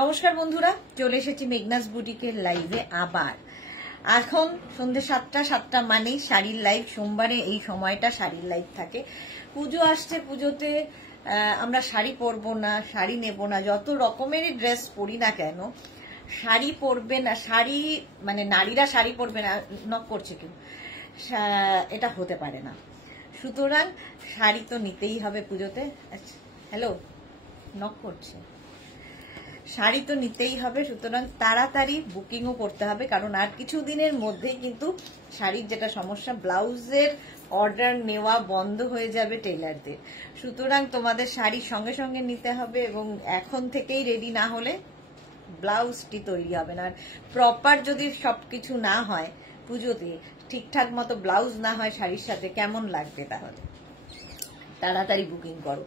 নমস্কার বন্ধুরা, চলে এসেছি মেঘনাস বুটিকের লাইভে আবার। এখন সন্ধ্যে 7টা মানেই শাড়ির লাইভ। সোমবারে এই সময়টা শাড়ির লাইভ থাকে। পুজো আসছে, পুজোতে আমরা শাড়ি পরবো না, শাড়ি নেব না, যত রকমেরই ড্রেস পরি না কেন, শাড়ি পরবে না, শাড়ি মানে নারীরা শাড়ি পরবে না, নক করছে কেউ, এটা হতে পারে না। সুতরাং শাড়ি তো নিতেই হবে পুজোতে। আচ্ছা, হ্যালো, নক করছে, শাড়ি তো নিতেই হবে। সুতরাং তাড়াতাড়ি বুকিংও করতে হবে, কারণ আর কিছু দিনের মধ্যেই কিন্তু শাড়ির যেটা সমস্যা, ব্লাউজের অর্ডার নেওয়া বন্ধ হয়ে যাবে টেলারদের। সুতরাং তোমাদের শাড়ি সঙ্গে সঙ্গে নিতে হবে, এবং এখন থেকেই রেডি না হলে ব্লাউজটি তৈরি হবে না। আর প্রপার যদি সবকিছু না হয় পুজোতে, ঠিকঠাক মতো ব্লাউজ না হয় শাড়ির সাথে, কেমন লাগবে? তাহলে তাড়াতাড়ি বুকিং করো।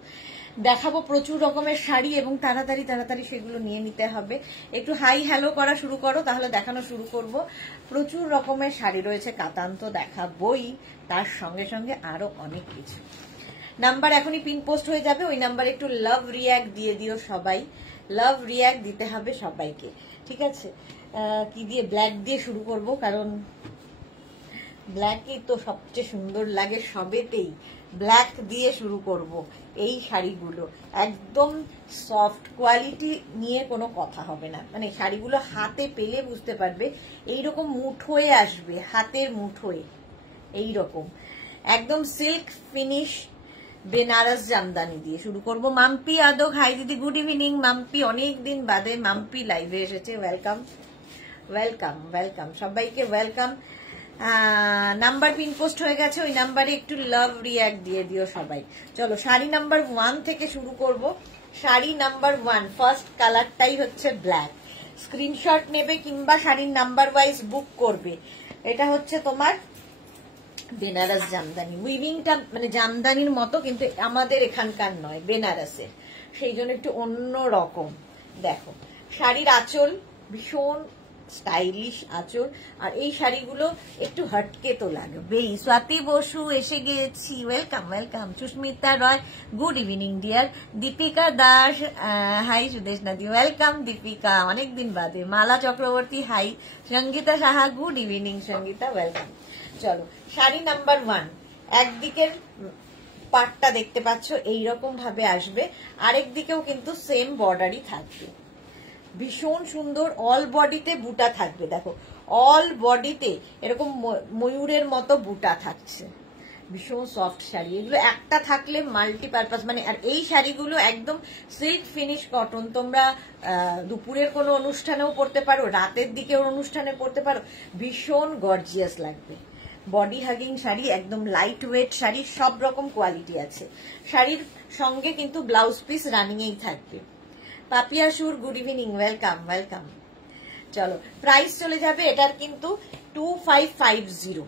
দেখাবো প্রচুর রকমের শাড়ি, এবং তাড়াতাড়ি সেগুলো নিয়ে নিতে হবে। একটু হাই হ্যালো করা শুরু করো, তাহলে দেখানো শুরু করব। প্রচুর রকমের শাড়ি রয়েছে, কাতান তো দেখাবই, তার সঙ্গে সঙ্গে আরো অনেক কিছু। নাম্বার এখনই পিন পোস্ট হয়ে যাবে, ওই নাম্বারে একটু লাভ রিয়াক্ট দিয়ে দিও সবাই। লাভ রিয়াক্ট দিতে হবে সবাইকে, ঠিক আছে? কি দিয়ে? ব্ল্যাক দিয়ে শুরু করব, কারণ ব্ল্যাকই তো সবচেয়ে সুন্দর লাগে সবেতেই। ব্ল্যাক দিয়ে শুরু করব। এই শাড়িগুলো একদম সফট কোয়ালিটি নিয়ে কোনো কথা হবে না, মানে শাড়িগুলো হাতে পেলে বুঝতে পারবে, এইরকম মুঠোয় আসবে, হাতের মুঠোয় এইরকম একদম সিল্ক ফিনিশ বেনারস জামদানি দিয়ে শুরু করব। মাম্পি আদক, হাই দিদি, গুড ইভিনিং। মাম্পি অনেকদিন বাদে মাম্পি লাইভে এসেছে, ওয়েলকাম ওয়েলকাম ওয়েলকাম, সবাইকে ওয়েলকাম। নাম্বার পিন পোস্ট হয়ে গেছে, ওই নাম্বারে একটু লাভ রিয়াক্ট দিয়ে দিও সবাই। চলো শাড়ি নাম্বার 1 থেকে শুরু করব। শাড়ি নাম্বার 1, ফার্স্ট কালারটাই হচ্ছে ব্ল্যাক। স্ক্রিনশট নেবে কিংবা শাড়ির নাম্বার ওয়াইজ বুক করবে। এটা হচ্ছে তোমার বেনারস জামদানি। উইভিংটা মানে জামদানির মতো, কিন্তু আমাদের এখানকার নয়, বেনারসের, সেই জন্য একটু অন্য রকম। দেখো শাড়ির আঁচল ভীষণ স্টাইলিশ আঁচল, আর এই শাড়িগুলো একটু হটকে তো লাগবেই। স্বাতি বসু এসে গেছি, welcome welcome. Susmita Roy, good evening dear. Dipika Das, hi Sudesh নাদি, ওয়েলকাম দীপিকা, অনেকদিন বাদে। Mala Chakraborty, hi. Sangita Saha, good evening Sangita, welcome. চলো শাড়ি নাম্বার 1, একদিকের পাটটা দেখতে পাচ্ছ এইরকম ভাবে আসবে, আরেক দিকেও কিন্তু সেম বর্ডারই থাকবে, ভীষণ সুন্দর। অল বডিতে বুটা থাকবে, দেখো অল বডিতে এরকম ময়ূরের মতো বুটা থাকছে। ভীষণ সফট শাড়ি এগুলো, একটা থাকলে মাল্টিপারপাস মানে। আর এই শাড়িগুলো একদম সিল্ক ফিনিশ কটন, তোমরা দুপুরের কোনো অনুষ্ঠানেও পরতে পারো, রাতের দিকেও অনুষ্ঠানে পরতে পারো, ভীষণ গর্জিয়াস লাগবে। বডি হাগিং শাড়ি, একদম লাইট ওয়েট শাড়ি, সব রকম কোয়ালিটি আছে। শাড়ির সঙ্গে কিন্তু ব্লাউজ পিস রানিংয়েই থাকবে। পাপিয়া সুর, গুড ইভিনিং, ওয়েলকাম ওয়েলকাম। চলো প্রাইস চলে যাবে এটার কিন্তু 2550।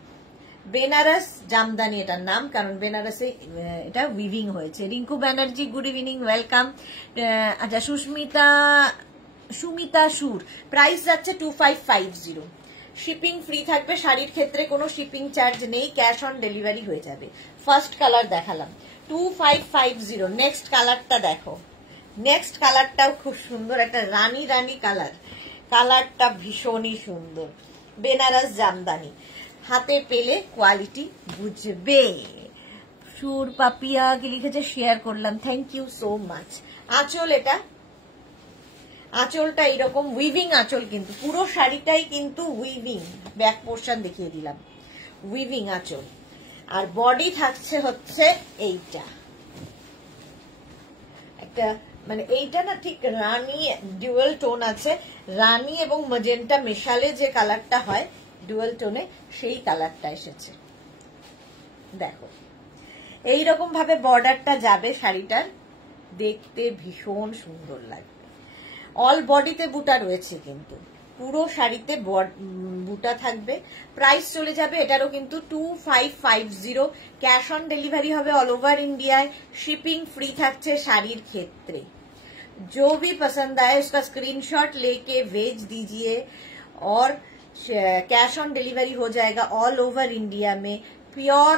বেনারস জামদানি এটার নাম, কারণ বেনারসে এটা উইভিং হয়েছে। Rinku Banerjee, good evening, welcome. আচ্ছা সুমিতা সুর, প্রাইস যাচ্ছে 2550। শিপিং ফ্রি থাকবে, শাড়ির ক্ষেত্রে কোনো শিপিং চার্জ নেই, ক্যাশ অন ডেলিভারি হয়ে যাবে। ফার্স্ট কালার দেখালাম 2550। নেক্সট কালারটা দেখো, নেক্সট কালারটাও খুব সুন্দর, একটা রানী রানী কালার, কালারটা ভীষণই সুন্দর। বেনারস জামদানি, হাতে পেলে কোয়ালিটি বুঝবে। সুর পাপিয়া কি লিখেছে, শেয়ার করলাম, থ্যাংক ইউ সো মাচ। আঁচল, এটা আঁচলটা এরকম উইভিং আঁচল, কিন্তু পুরো শাড়িটাই কিন্তু উইভিং। ব্যাক পোর্শন দেখিয়ে দিলাম, উইভিং আঁচল। আর বডি থাকছে হচ্ছে এইটা, একটা মানে এইটা না ঠিক রানী ডুয়েল টোন আছে, রানী এবং ম্যাজেন্টা মেশালে যে কালারটা হয় ডুয়েল টোনে, সেই কালারটা এসেছে। দেখো এইরকম ভাবে বর্ডারটা যাবে শাড়িটার, দেখতে ভীষণ সুন্দর লাগবে। অল বডিতে বুটা রয়েছে, কিন্তু পুরো শাড়িতে বুটা থাকবে। প্রাইস চলে যাবে এটারও কিন্তু 2550। ক্যাশ অন ডেলিভারি হবে অল ওভার ইন্ডিয়ায়, শিপিং ফ্রি থাকছে শাড়ির ক্ষেত্রে। जो भी पसंद आए उसका स्क्रीनशॉट लेके भेज दीजिए, और कैश ऑन डिलीवरी हो जाएगा ऑल ओवर इंडिया में। प्योर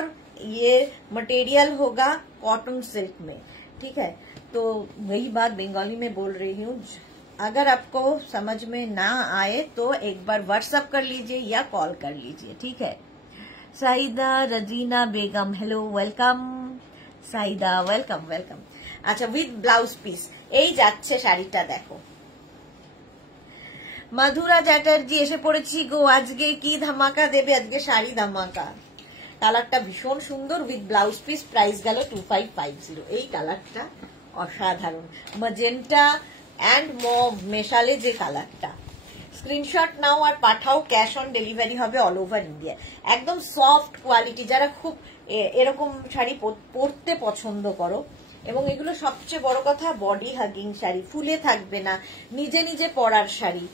ये मटेरियल होगा कॉटन सिल्क में, ठीक है? तो वही बात बंगाली में बोल रही हूँ, अगर आपको समझ में ना आए तो एक बार व्हाट्सएप कर लीजिए या कॉल कर लीजिए, ठीक है। साइदा रजीना बेगम, hello, welcome Saida, welcome welcome. अच्छा, উইথ ব্লাউজ পিস এই যাচ্ছে শাড়িটা, দেখো। মধুরা চ্যাটার্জি এসে পড়েছি গো, আজকে কি ধামাকা দেবে? আজকে শাড়ি ধামাকা। কালারটা ভীষণ সুন্দর, উইথ ব্লাউজ পিস, প্রাইস গেল 2550। এই কালারটা অসাধারণ, ম্যাজেন্টা অ্যান্ড মভ মেশালে যে কালারটা। স্ক্রিনশট নাও আর পাঠাও, ক্যাশ অন ডেলিভারি হবে অল ওভার ইন্ডিয়া। একদম সফট কোয়ালিটি, যারা খুব এরকম শাড়ি পরতে পছন্দ করো, এবং এগুলো সবচেয়ে বড় কথা বডি হাগিং শাড়ি, ফুলে থাকবে না, নিজে নিজে পরার শাড়ি,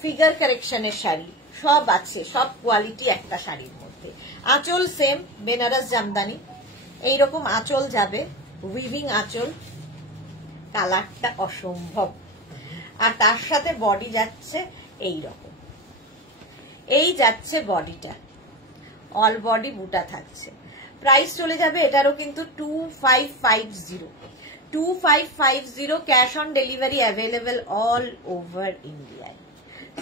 ফিগার কারেকশনের শাড়ি, সব আছে, সব কোয়ালিটি একটা শাড়ির মধ্যে। আঁচল সেম বেনারস জামদানি, এইরকম আঁচল যাবে, উইভিং আঁচল, কালারটা অসম্ভব। আর তার সাথে বডি যাচ্ছে এইরকম, এই যাচ্ছে বডিটা, অল বডি বুটা থাকছে। প্রাইস চলে যাবে এটারও কিন্তু 2550, 2550, cash on delivery available all over ইন্ডিয়ায়।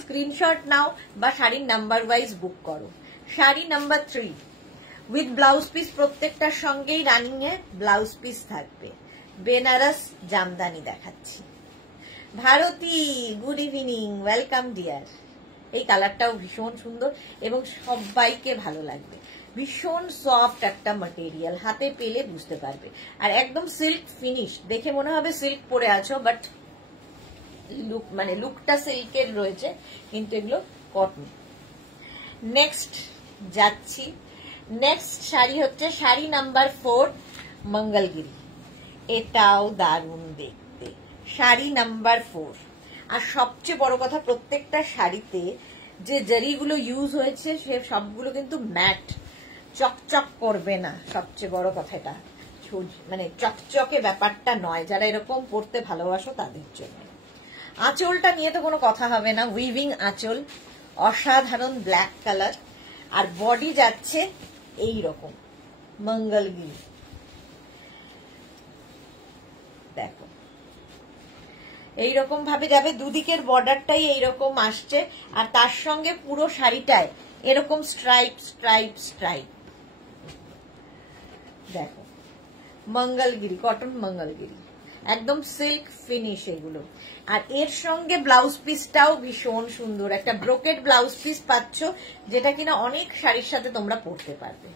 স্ক্রিনশট নাও বা শাড়ির নাম্বার ওয়াইজ বুক করো। Sari number 3 with blouse piece, প্রত্যেকটার সঙ্গেই রানিং এ ব্লাউজ পিস থাকবে। বেনারস জামদানি দেখাচ্ছি। Bharati, good evening, welcome dear. এই কালারটাও ভীষণ সুন্দর এবং সবাইকে ভালো লাগবে। ভীষণ সফট একটা ম্যাটেরিয়াল, হাতে পেলে বুঝতে পারবে। আর একদম সিল্ক ফিনিশ, দেখে মনে হবে সিল্ক পরে আছো, বাট লুক মানে লুকটা সিল্কের রয়েছে, কিন্তু এগুলো কটন। নেক্সট যাচ্ছি, নেক্সট শাড়ি হচ্ছে শাড়ি নাম্বার 4 মঙ্গলগিরি। এটাও দারুণ দেখতে, শাড়ি নাম্বার 4। আর সবচেয়ে বড় কথা, প্রত্যেকটা শাড়িতে যে জারিগুলো ইউজ হয়েছে সে সবগুলো কিন্তু ম্যাট, চকচক করবে না। সবচেয়ে বড় কথা এটা, মানে চকচকে ব্যাপারটা নয়, যারা এরকম পরতে ভালোবাসো তাদের জন্য। আঁচলটা নিয়ে তো কোনো কথা হবে না, উইভিং আঁচল, অসাধারণ ব্ল্যাক কালার। আর বডি যাচ্ছে এই রকম মঙ্গলগিরি, দেখো এইরকম ভাবে যাবে, দুদিকের বর্ডারটাই এইরকম আসছে, আর তার সঙ্গে পুরো শাড়িটায় এরকম স্ট্রাইপ স্ট্রাইপ স্ট্রাইপ, দেখো মঙ্গলগিরি, কটন মঙ্গলগিরি, একদম সিল্ক ফিনিশ এগুলো। আর এর সঙ্গে ব্লাউজ পিসটাও ভীষণ সুন্দর, একটা ব্রোকেড ব্লাউজ পিস পাচ্ছ, যেটা কিনা অনেক শাড়ির সাথে তোমরা পরতে পারবে।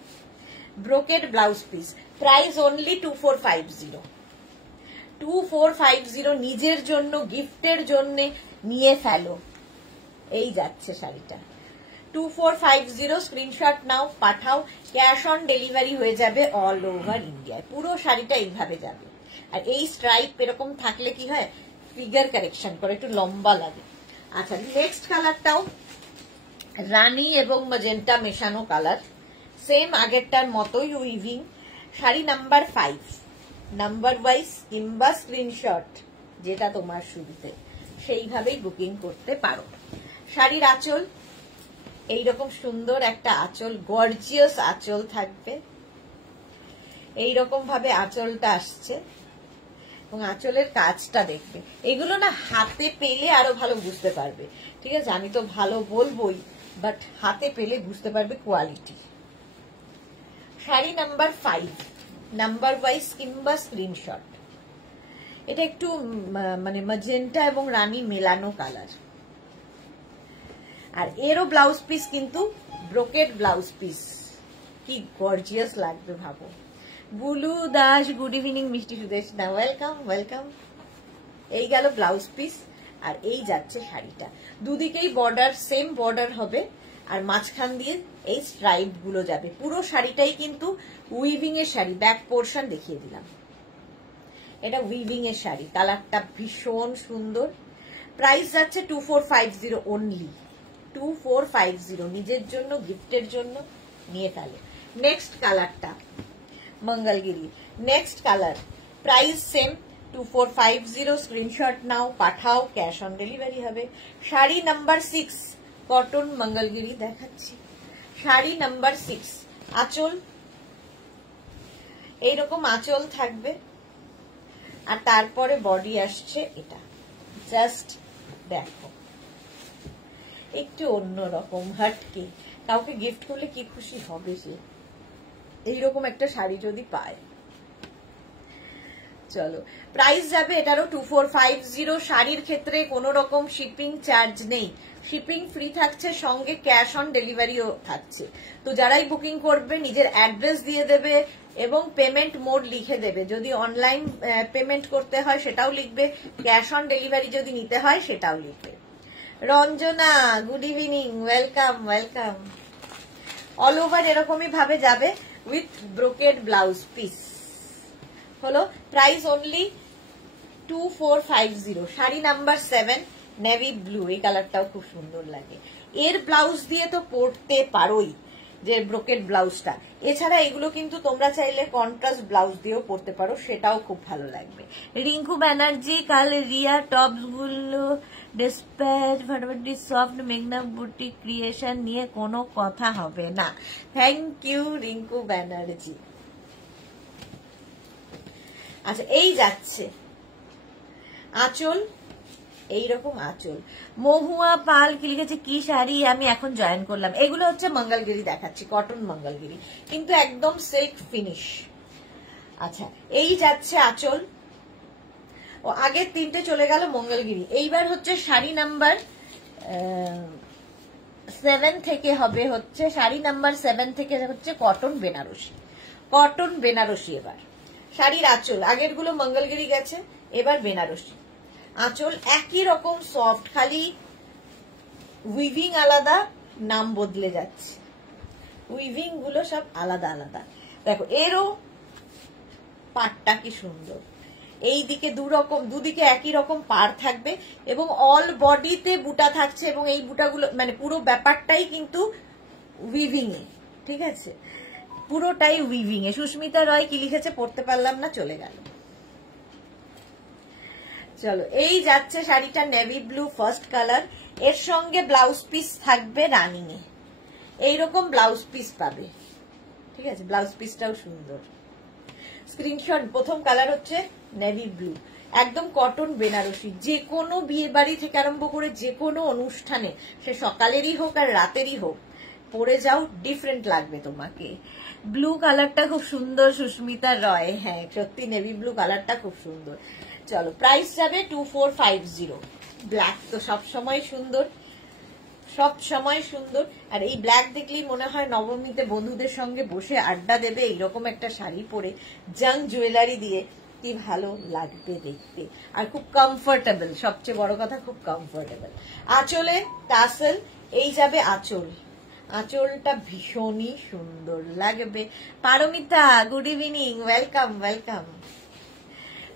Brocade blouse piece, price only 2450। 2450 নিজের জন্য, গিফটের জন্য নিয়ে ফেলো। এই যাচ্ছে শাড়িটা 2450, স্ক্রিনশট নাও, পাঠাও, ক্যাশ অন ডেলিভারি হয়ে যাবে অল ওভার ইন্ডিয়ায়। পুরো শাড়িটা এইভাবে যাবে। আর এই স্ট্রাইপ এরকম থাকলে কি হয়, ফিগার কারেকশন করে, একটু লম্বা লাগে। আচ্ছা, নেক্সট কালারটাও রানী এবং ম্যাজেন্টা মেশানো কালার, সেম আগেরটার মতোই weaving. Sari number 5, number wise কিংবা স্ক্রিনশট, যেটা তোমার সুবিধে সেইভাবেই বুকিং করতে পারো। শাড়ির আঁচল এইরকম সুন্দর একটা আঁচল, গর্জিয়াস আঁচল থাকবে, এইরকম ভাবে আঁচলটা আসছে, এবং আঁচলের কাজটা দেখবে। এগুলো না হাতে পেলে আরো ভালো বুঝতে পারবে, ঠিক আছে? আমি তো ভালো বলবোই, বাট হাতে পেলে বুঝতে পারবে quality. Sari number 5, number wise কিংবা স্ক্রিনশট। এটা একটু মানে ম্যাজেন্টা এবং রানী মেলানো কালার। আর এরও ব্লাউজ পিস কিন্তু ব্রোকেড ব্লাউজ পিস, কি গর্জিয়াস লাগবে ভাবো। বুলু দাস, গুড ইভিনিং মিষ্টি সুদেশ না, ওয়েলকাম ওয়েলকাম। এই গেল ব্লাউজ পিস, আর এই যাচ্ছে শাড়িটা। দুদিকেই বর্ডার, সেম বর্ডার হবে, আর মাঝখান দিয়ে এই স্ট্রাইপ গুলো যাবে। পুরো শাড়িটাই কিন্তু উইভিং এর শাড়ি, ব্যাক পোর্শন দেখিয়ে দিলাম। এটা উইভিং এর শাড়ি, কালারটা ভীষণ সুন্দর। প্রাইস যাচ্ছে 2450 অনলি, 2450। নিজের জন্য, গিফটের জন্য নিয়ে ফেলো। নেক্সট কালারটা Mangalagiri, next colour, price same 2450, screenshot নাও, পাঠাও, ক্যাশ অন ডেলিভারি হবে। শাড়ি নাম্বার 6 কটন মঙ্গলগিরি দেখাচ্ছি। শাড়ি নাম্বার 6, আঁচল এইরকম আঁচল থাকবে, আর তারপরে বডি আসছে এটা জাস্ট দেখো, একটু অন্যরকম হাটকে, কাউকে গিফট করলে কি খুশি হবে সে এইরকম একটা শাড়ি যদি পায়। চলো, প্রাইস যাবে এটারও 2450। শাড়ির ক্ষেত্রে কোনো রকম শিপিং চার্জ নেই, শিপিং ফ্রি থাকছে, সঙ্গে ক্যাশ অন ডেলিভারিও থাকছে। তো যারাই বুকিং করবে নিজের অ্যাড্রেস দিয়ে দেবে এবং পেমেন্ট মোড লিখে দেবে। যদি অনলাইন পেমেন্ট করতে হয় সেটাও লিখবে, ক্যাশ অন ডেলিভারি যদি নিতে হয় সেটাও লিখবে। Ranjana, good evening, welcome welcome. All over এরকমই ভাবে যাবে উইথ ব্রোকেড ব্লাউজ পিস। হলো price only 2450। Sari number 7 navy blue, এই কালারটাও খুব সুন্দর লাগে। এর ব্লাউজ দিয়ে তো পরতে পারোই, যে ব্রোকেড ব্লাউজটা। এছাড়া এগুলো কিন্তু তোমরা চাইলে কন্ট্রাস্ট ব্লাউজ দিয়েও পরতে পারো, সেটাও খুব ভালো লাগবে। রিঙ্কু ব্যানার্জি, কাল রিয়া টপস গুলো ডিসপ্যাচ ফটাফটি সফট মেঘনা বুটি ক্রিয়েশন নিয়ে কোনো কথা হবে না। Thank you Rinku Banerjee. আচ্ছা, এই যাচ্ছে আঁচল, এইরকম আঁচল। মহুয়া পাল কি লিখেছে, কি শাড়ি আমি এখন জয়েন করলাম। এগুলো হচ্ছে মঙ্গলগিরি দেখাচ্ছি, কটন মঙ্গলগিরি, কিন্তু একদম সিল্ক ফিনিশ। আচ্ছা, এই যাচ্ছে আঁচল। ও আগের তিনটে চলে গেল মঙ্গলগিরি। এইবার হচ্ছে শাড়ি নাম্বার 7 থেকে হবে হচ্ছে, শাড়ি নাম্বার 7 থেকে হচ্ছে কটন বেনারসি। কটন বেনারসি এবার শাড়ির আঁচল, আগের গুলো মঙ্গলগিরি গেছে, এবার বেনারসি। আঁচল একই রকম সফট, খালি উইভিং আলাদা, নাম বদলে যাচ্ছে, উইভিং গুলো সব আলাদা আলাদা। দেখো এরও পাড়টা কি সুন্দর, এই দিকে দুদিকে একই রকম পাড় থাকবে এবং অল বডিতে বুটা থাকছে, এবং এই বুটাগুলো মানে পুরো ব্যাপারটাই কিন্তু উইভিং এ, ঠিক আছে, পুরোটাই উইভিং এ। সুস্মিতা রয় কি লিখেছে পড়তে পারলাম না, চলে গেল। চলো, এই যাচ্ছে শাড়িটা নেভি ব্লু ফার্স্ট কালার, এর সঙ্গে ব্লাউজ পিস থাকবে রানিং এ, এইরকম ব্লাউজ পিস পাবে, ঠিক আছে, ব্লাউজ পিসটাও সুন্দর। স্ক্রিনশট, প্রথম কালার হচ্ছে নেভি ব্লু, একদম কটন বেনারসি। যে কোনো বিয়ে বাড়ি থেকে আরম্ভ করে যে কোনো অনুষ্ঠানে, সে সকালেরই হোক আর রাতেরই হোক, পরে যাও, ডিফারেন্ট লাগবে তোমাকে। ব্লু কালারটা খুব সুন্দর, সুস্মিতা রয়, হ্যাঁ সত্যি নেভি ব্লু কালারটা খুব সুন্দর। চলো, প্রাইস যাবে 2450। ব্ল্যাক তো সবসময় সুন্দর, সব সময় সুন্দর। আর এই ব্ল্যাক দেখলেই মনে হয় নবমীতে বন্ধুদের সঙ্গে বসে আড্ডা দেবে, এইরকম একটা শাড়ি পরে জাং জুয়েলারি দিয়ে, কি ভালো লাগবে দেখতে, আর খুব কমফোর্টেবল, সবচেয়ে বড় কথা খুব কমফোর্টেবল। আঁচলে টাসেল, এই যাবে আঁচল, আঁচলটা ভীষণই সুন্দর লাগবে। Paromita, good evening, welcome welcome.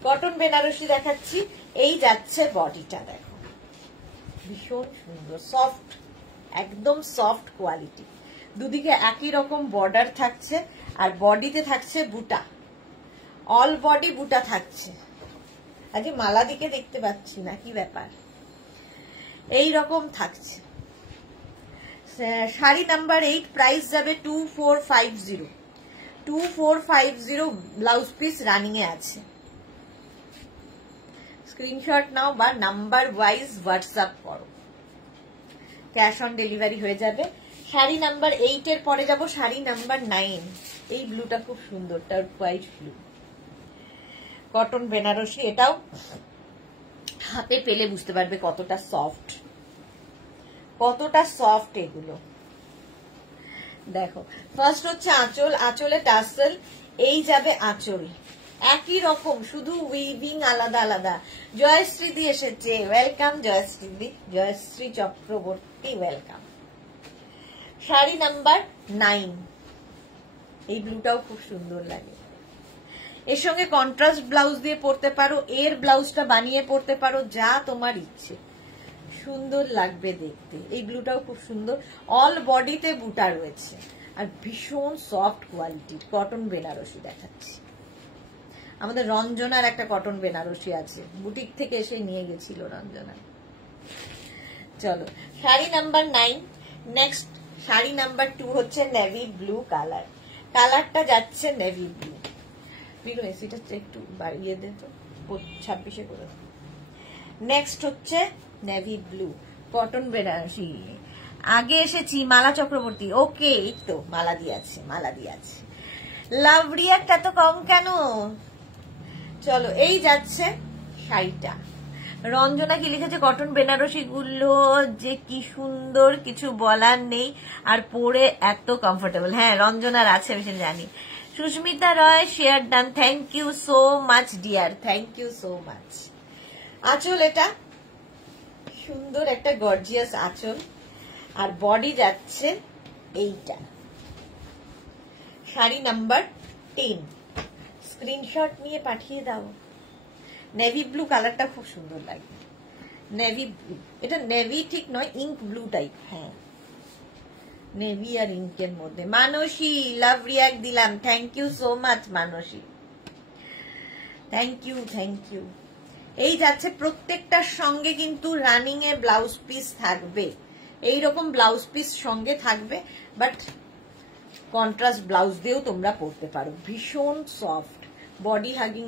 Cotton Banarasi দেখাচ্ছি, এই যাচ্ছে বডিটা, দেখো ভীষণ সুন্দর, সফট, একদম সফট কোয়ালিটি। দুদিকে একই রকম বর্ডার থাকছে, আর বডিতে থাকছে বুটা, অল বডি বুটা থাকছে। আজকে মালা দিকে দেখতে পাচ্ছি না, কি ব্যাপার, এই রকম থাকছে। শাড়ি নাম্বার 8, প্রাইস যাবে 2450। 2450, ব্লাউজ পিস রানিং এ আছে। স্ক্রিনশট নাও বা নাম্বার ওয়াইজ হোয়াটসঅ্যাপ করো, ক্যাশ অন ডেলিভারি হয়ে যাবে। শাড়ি নাম্বার 8 এর পরে যাব শাড়ি নাম্বার 9। এই ব্লুটা খুব সুন্দর, টার্কোয়াইজ ব্লু, কটন বেনারসি। এটাও হাতে পেলে বুঝতে পারবে কতটা সফট, কতটা সফট এগুলো। দেখো, ফার্স্ট হচ্ছে আঁচল, আঁচলে টাসেল, এই যাবে আঁচল, একই রকম, শুধু উইভিং আলাদা আলাদা। জয়শ্রী দি এসেছে, ওয়েলকাম জয়শ্রী দি, জয়শ্রী চক্রবর্তী, ওয়েলকাম। শাড়ি নাম্বার 9, এই ব্লুটাও খুব সুন্দর লাগে। এর সঙ্গে কন্ট্রাস্ট ব্লাউজ দিয়ে পরতে পারো, এর ব্লাউজটা বানিয়ে পরতে পারো, যা তোমার ইচ্ছে, সুন্দর লাগবে দেখতে। এই ব্লুটাও খুব সুন্দর, অল বডিতে বুটা রয়েছে, আর ভীষণ সফট কোয়ালিটির কটন বেনারসি দেখাচ্ছি। আমাদের রঞ্জনার একটা কটন বেনারসি আছে, বুটিক থেকে এসে নিয়ে গেছিল রঞ্জনা। চলো, sari number 9। Next sari number 2 হচ্ছে নেভি ব্লু কালার, কালারটা যাচ্ছে নেভি ব্লু। এসিটা একটু বাড়িয়ে দে তো, 26-এ করে। নেক্সট হচ্ছে নেভি ব্লু কটন বেনারসি। আগে এসেছি মালা চক্রবর্তী, ওকে এই তো মালা দিয়ে আছে, মালা দিয়ে আছে। লাভ রিয়াক্ট এত কম কেন? চলো এই যাচ্ছে শাড়িটা। রঞ্জনা কি লিখেছে, কটন বেনারসি গুলো যে কি সুন্দর, কিছু বলার নেই, আর পরে এত কমফোর্টেবল। হ্যাঁ রঞ্জনার আছে, আমি জানি। Susmita Roy share done, thank you so much dear, thank you so much. আঁচল এটা সুন্দর একটা গর্জিয়াস আঁচল, আর বডি যাচ্ছে এইটা। শাড়ি নাম্বার 10, স্ক্রিনশট নিয়ে পাঠিয়ে দাও। নেভি ব্লু কালারটা খুব সুন্দর লাগে, নেভি ব্লু, এটা নেভি ঠিক নয়, ইঙ্ক ব্লু টাইপ। হ্যাঁ নেভি আর ইঙ্কের মধ্যে। মানসী লাভ রিয়াক্ট দিলাম, thank you so much Mansi, thank you thank you. এই যাচ্ছে, প্রত্যেকটার সঙ্গে কিন্তু রানিং এ ব্লাউজ পিস থাকবে, এইরকম ব্লাউজ পিস সঙ্গে থাকবে, বাট কন্ট্রাস্ট ব্লাউজ দিয়েও তোমরা পরতে পারো। ভীষণ soft body hugging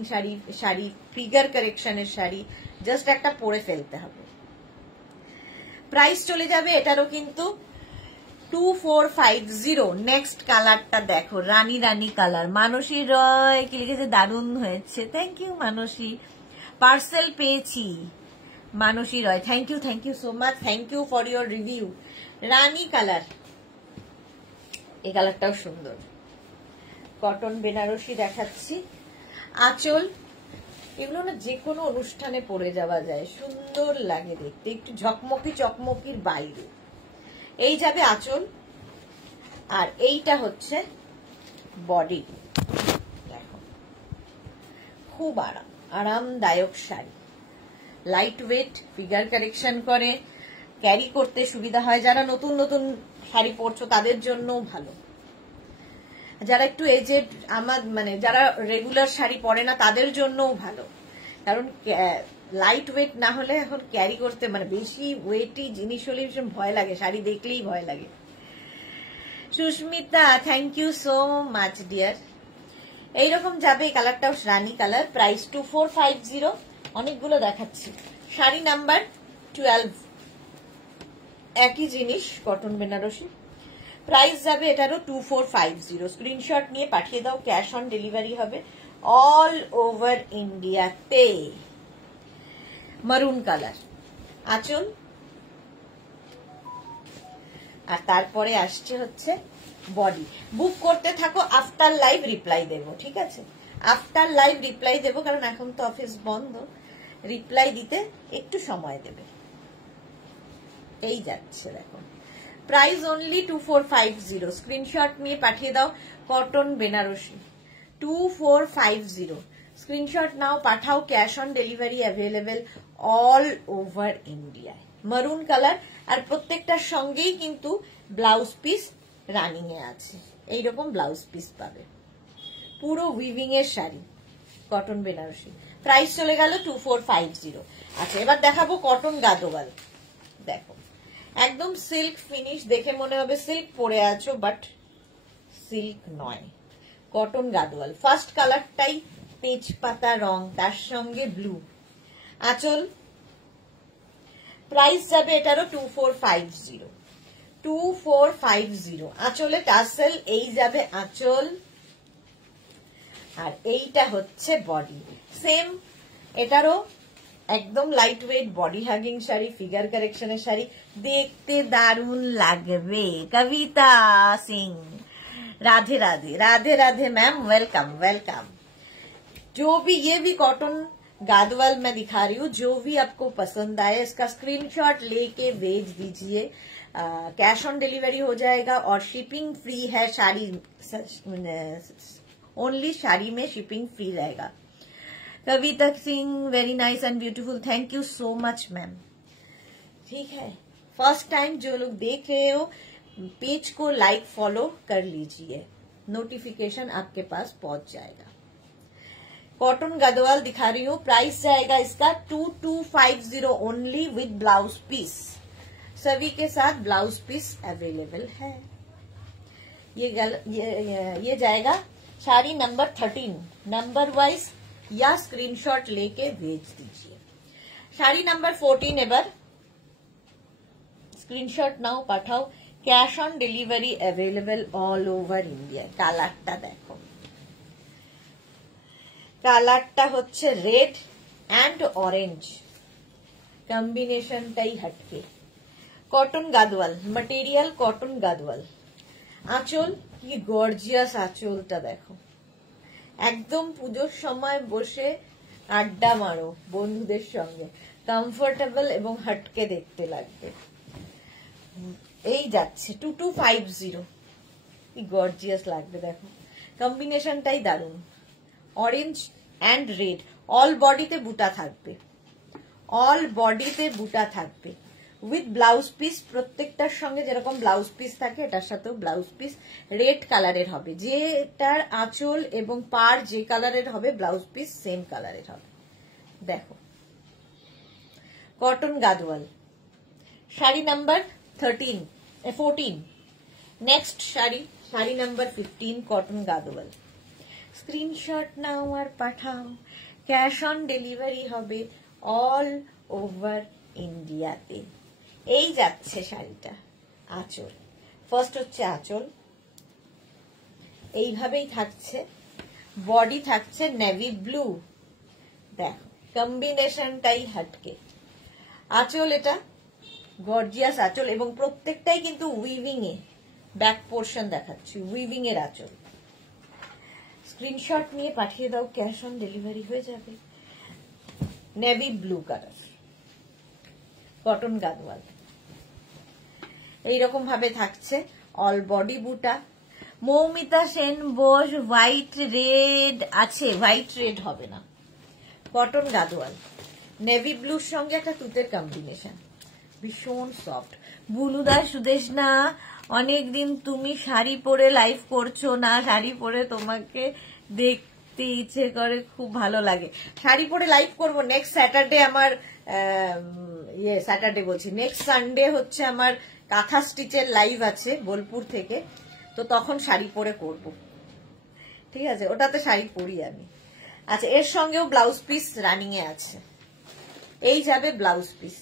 sari, figure কারেকশনের শাড়ি, জাস্ট একটা পরে ফেলতে হবে। প্রাইস চলে যাবে এটারও কিন্তু 2450। নেক্সট কালারটা দেখো, রানী রানী কালার। মানসী রয় কি লিখেছে, দারুণ হয়েছে, থ্যাংক ইউ মানসী। পার্সেল পেয়েছি Mansi Roy, thank you so much, thank you for your review. রানী কালার, এই কালারটাও সুন্দর, কটন বেনারসি দেখাচ্ছি। আঁচল এগুলো না যে কোনো অনুষ্ঠানে পরে যাওয়া যায়, সুন্দর লাগে দেখতে, একটু ঝকমকি চকমকির বাইরে। এই যাবে আঁচল, আর এইটা হচ্ছে বডি। দেখো খুব আরামদায়ক sari, light wait, figure correction করে, ক্যারি করতে সুবিধা হয়। যারা নতুন নতুন শাড়ি পরছো তাদের জন্যও ভালো, যারা একটু এজেড, আমার যারা রেগুলার শাড়ি পরে না তাদের জন্যও ভালো, কারণ লাইট ওয়েট না হলে এখন ক্যারি করতে বেশি ওয়েটি জিনিস হলে ভীষণ ভয় লাগে, শাড়ি দেখলেই ভয় লাগে। Susmita thank you so much dear. এইরকম যাবে, এই কালারটাও রানী কালার, প্রাইস 2450। অনেকগুলো দেখাচ্ছি। শাড়ি নাম্বার 12, একই জিনিস, কটন বেনারসি, প্রাইস যাবে এটারও 2450। স্ক্রিনশট নিয়ে পাঠিয়ে দাও, ক্যাশ অন ডেলিভারি হবে অল ওভার ইন্ডিয়াতে। মারুন কালার আঁচল, আর তারপরে আসছে হচ্ছে বডি। বুক করতে থাকো, আফটার লাইভ রিপ্লাই দেবো, ঠিক আছে? আফটার লাইভ রিপ্লাই দেবো, কারণ এখন তো অফিস বন্ধ, রিপ্লাই দিতে একটু সময় দেবে। এই যাচ্ছে দেখো, প্রাইস অনলি 2450। স্ক্রিনশট নিয়ে পাঠিয়ে দাও, কটন বেনারসি 2450। স্ক্রিনশট নাও, পাঠাও, cash on delivery available all over ইন্ডিয়ায়। মারুন কালার, আর প্রত্যেকটার সঙ্গেই কিন্তু ব্লাউজ পিস রানিং এ আছে, এইরকম ব্লাউজ পিস পাবে। পুরো উইভিং এর শাড়ি, কটন বেনারসি, প্রাইস চলে গেল 2450। আচ্ছা এবার দেখাবো কটন গাদোয়াল। দেখো একদম সিল্ক ফিনিশ, দেখে মনে হবে সিল্ক পরে আছো, বাট সিল্ক নয়, কটন গাদোয়াল। ফার্স্ট কালারটাই তেজপাতা রং, তার সঙ্গে ব্লু। আঁচল, প্রাইস যাবে এটারও 2450। 2450। আঁচলে টাসেল, এই যাবে আঁচল, আর এইটা হচ্ছে বডি। সেম এটারও একদম light weight body hugging sari, figure কারেকশনের শাড়ি, দেখতে দারুণ লাগবে। Kavita Singh Radhe Radhe Radhe Radhe ma'am, welcome welcome. जो भी ये भी कॉटन गादवाल मैं दिखा रही हूँ, जो भी आपको पसंद आए इसका स्क्रीनशॉट लेके भेज दीजिए, कैश ऑन डिलीवरी हो जाएगा और शिपिंग फ्री है। साड़ी ओनली साड़ी में शिपिंग फ्री रहेगा। Kavita Singh very nice and beautiful, thank you so much ma'am. ठीक है, फर्स्ट टाइम जो लोग देख रहे हो पेज को लाइक फॉलो कर लीजिए, नोटिफिकेशन आपके पास पहुंच जाएगा। कॉटन गदवाल दिखा रही हूँ, प्राइस जाएगा इसका 2250 ओनली विद ब्लाउज पीस, सभी के साथ ब्लाउज पीस अवेलेबल है। ये जाएगा साड़ी नंबर 13, नंबर वाइज या स्क्रीनशॉट लेके भेज दीजिए। শাড়ি নাম্বার 14 এবার স্ক্রিনশট নাও, পাঠাও। Cash on delivery available all over India. কালারটা দেখো, কালারটা হচ্ছে রেড অ্যান্ড অরেঞ্জ, কম্বিনেশনটাই হাটকে। Cotton Gadwal material, cotton Gadwal. আঁচল কি গর্জিয়াস, আঁচলটা দেখো। একদম পুজোর সময় বসে আড্ডা মারো বন্ধুদের সঙ্গে, কমফোর্টেবল এবং হাটকে দেখতে লাগবে। এই যাচ্ছে 2250, কি গর্জিয়াস লাগবে দেখো, কম্বিনেশনটাই দারুণ। অরেঞ্জ অ্যান্ড রেড, অল বডিতে বুটা থাকবে, অল বডিতে বুটা থাকবে উইথ ব্লাউজ পিস। প্রত্যেকটার সঙ্গে যেরকম ব্লাউজ পিস থাকে এটার সাথেও ব্লাউজ পিস রেড কালারের হবে। যেটার আঁচল এবং পার যে কালারের হবে ব্লাউজ পিস সেম কালারের হবে। দেখো cotton Gadwal. Sari number 14। Next sari, sari number 15 cotton Gadwal. Screenshot নাও আর পাঠাও। ক্যাশ অন ডেলিভারি হবে অল ওভার ইন্ডিয়াতে। এই যাচ্ছে শাড়িটা। আঁচল ফার্স্ট হচ্ছে আঁচল, এইভাবেই থাকছে। বডি থাকছে নেভি ব্লু, দেখো কম্বিনেশনটাই হাটকে। আঁচল এটা গর্জিয়াস আঁচল এবং প্রত্যেকটাই কিন্তু উইভিং এ, ব্যাক পোর্শন দেখাচ্ছি, উইভিং এর আঁচল। স্ক্রিনশট নিয়ে পাঠিয়ে দাও, ক্যাশ অন ডেলিভারি হয়ে যাবে। Navy blue colour, cotton Gadwal. এইরকম ভাবে থাকছে, অল বডি বুটা। মৌমিতা সেন বোস হোয়াইট রেড আছে, হোয়াইট রেড হবে না। কটন গাদওয়াল, নেভি ব্লুর সঙ্গে একটা তুতের কম্বিনেশন, ভীষণ সফট। বুলুদা সুদেশনা, অনেকদিন তুমি শাড়ি পরে লাইভ করছো না, শাড়ি পরে তোমাকে দেখতে ইচ্ছে করে, খুব ভালো লাগে। শাড়ি পরে লাইভ করবো নেক্সট স্যাটারডে। আমার স্যাটারডে বলছি, নেক্সট সানডে হচ্ছে আমার কাঁথা স্টিচের লাইভ আছে বোলপুর থেকে, তো তখন শাড়ি পরে করব, ঠিক আছে? ওটাতে শাড়ি পরি আমি। আচ্ছা, এর সঙ্গেও ব্লাউজ পিস রানিং এ আছে। এই যাবে ব্লাউজ পিস।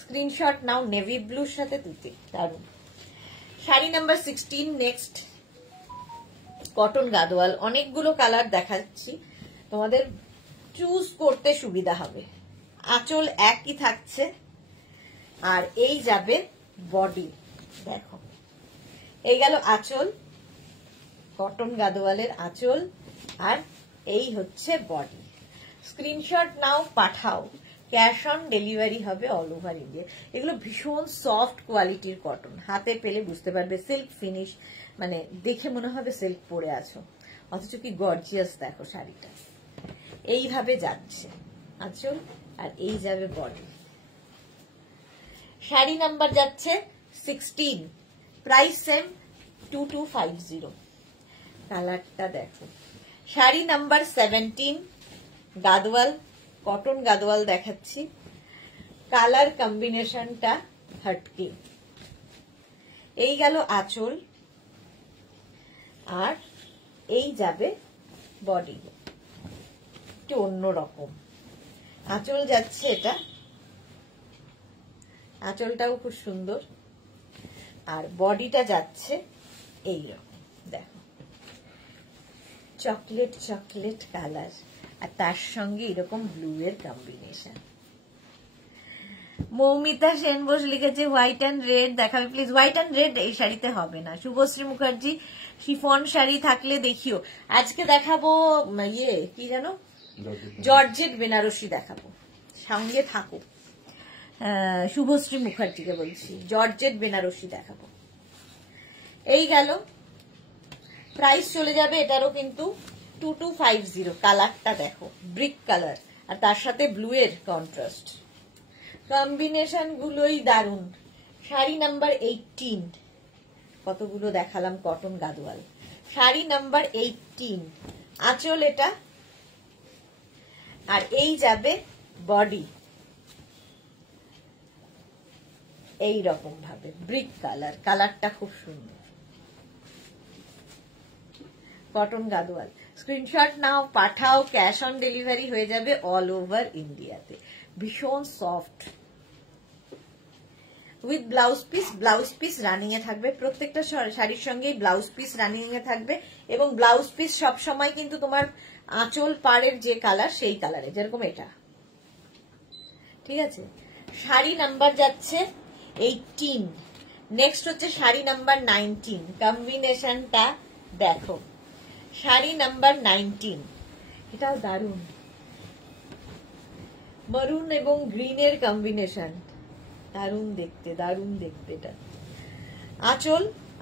স্ক্রিনশট নাও, নেভি ব্লুর সাথে তুতে, দারুন। Sari number 16 next cotton Gadwal. অনেকগুলো কালার দেখাচ্ছি, তোমাদের চুজ করতে সুবিধা হবে। আঁচল একই থাকছে, আর এই যাবে বডি। দেখো এই গেল আঁচল, কটন গাদওয়ালের আঁচল, আর এই হচ্ছে বডি। স্ক্রিনশট নাও, পাঠাও। ক্যাশ অন ডেলিভারি হবে অল ওভার ইন্ডিয়া। এগুলো ভীষণ সফট কোয়ালিটির কটন, হাতে পেলে বুঝতে পারবে সিল্ক ফিনিশ, মানে দেখে মনে হবে সিল্ক পরে আছো, অথচ কি গর্জিয়াস দেখো শাড়িটা। এইভাবে যাচ্ছে আঁচল, আর এই যাবে বডি। শাড়ি নাম্বার যাচ্ছে 16, প্রাইস সেম 2250। কালারটা দেখো। শাড়ি নাম্বার 17 গাদওয়াল, কটন গাদওয়াল দেখাচ্ছি। কালার কম্বিনেশনটা হাটকে। এই গেল আঁচল, আর এই যাবে বডি, একটু অন্যরকম আঁচল যাচ্ছে এটা। আঁচলটাও খুব সুন্দর, আর বডিটা যাচ্ছে এইরকম, দেখো চকলেট চকলেট কালার, আর তার সঙ্গে এরকম ব্লু এর কম্বিনেশন। মৌমিতা সেন বোস লিখেছে হোয়াইট অ্যান্ড রেড দেখাবে প্লিজ। হোয়াইট অ্যান্ড রেড এই শাড়িতে হবে না। শুভশ্রী মুখার্জি, শিফন শাড়ি থাকলে দেখিও। আজকে দেখাবো ইয়ে কি জানো, জর্জেট বেনারসি দেখাবো, সঙ্গে থাকো। শুভশ্রী মুখার্জিকে বলছি, জর্জেট বেনারসি দেখাবো। এই গেল, প্রাইস চলে যাবে এটারও কিন্তু 2250। কালারটা দেখো, ব্রিক কালার, আর তার সাথে ব্লু এর কন্ট্রাস্ট, কম্বিনেশন গুলোই দারুন। শাড়ি নাম্বার 18, কতগুলো দেখালাম কটন গাদওয়াল। শাড়ি নাম্বার 18, আঁচল এটা, আর এই যাবে বডি এই রকম ভাবে ব্রিক কালার। কালারটা খুব সুন্দর, কটন গাদওয়াল। স্ক্রিনশট নাও, পাঠাও। ক্যাশ অন ডেলিভারি হয়ে যাবে অল ওভার ইন্ডিয়াতে। ভীষণ soft, with blouse piece running এ থাকবে। প্রত্যেকটা শাড়ির সঙ্গেই ব্লাউজ পিস রানিং এ থাকবে, এবং ব্লাউজ পিস সবসময় কিন্তু তোমার আঁচল পাড়ের যে কালার সেই কালারে, যেরকম এটা, ঠিক আছে। শাড়ি নাম্বার যাচ্ছে 18, নেক্সট হচ্ছে শাড়ি নাম্বার 19। কম্বিনেশনটা দেখো, শাড়ি নাম্বার 19, এটাও দারুণ, মারুন এবং গ্রিনের কম্বিনেশন, দারুণ দেখতে, দারুণ দেখতে। এটা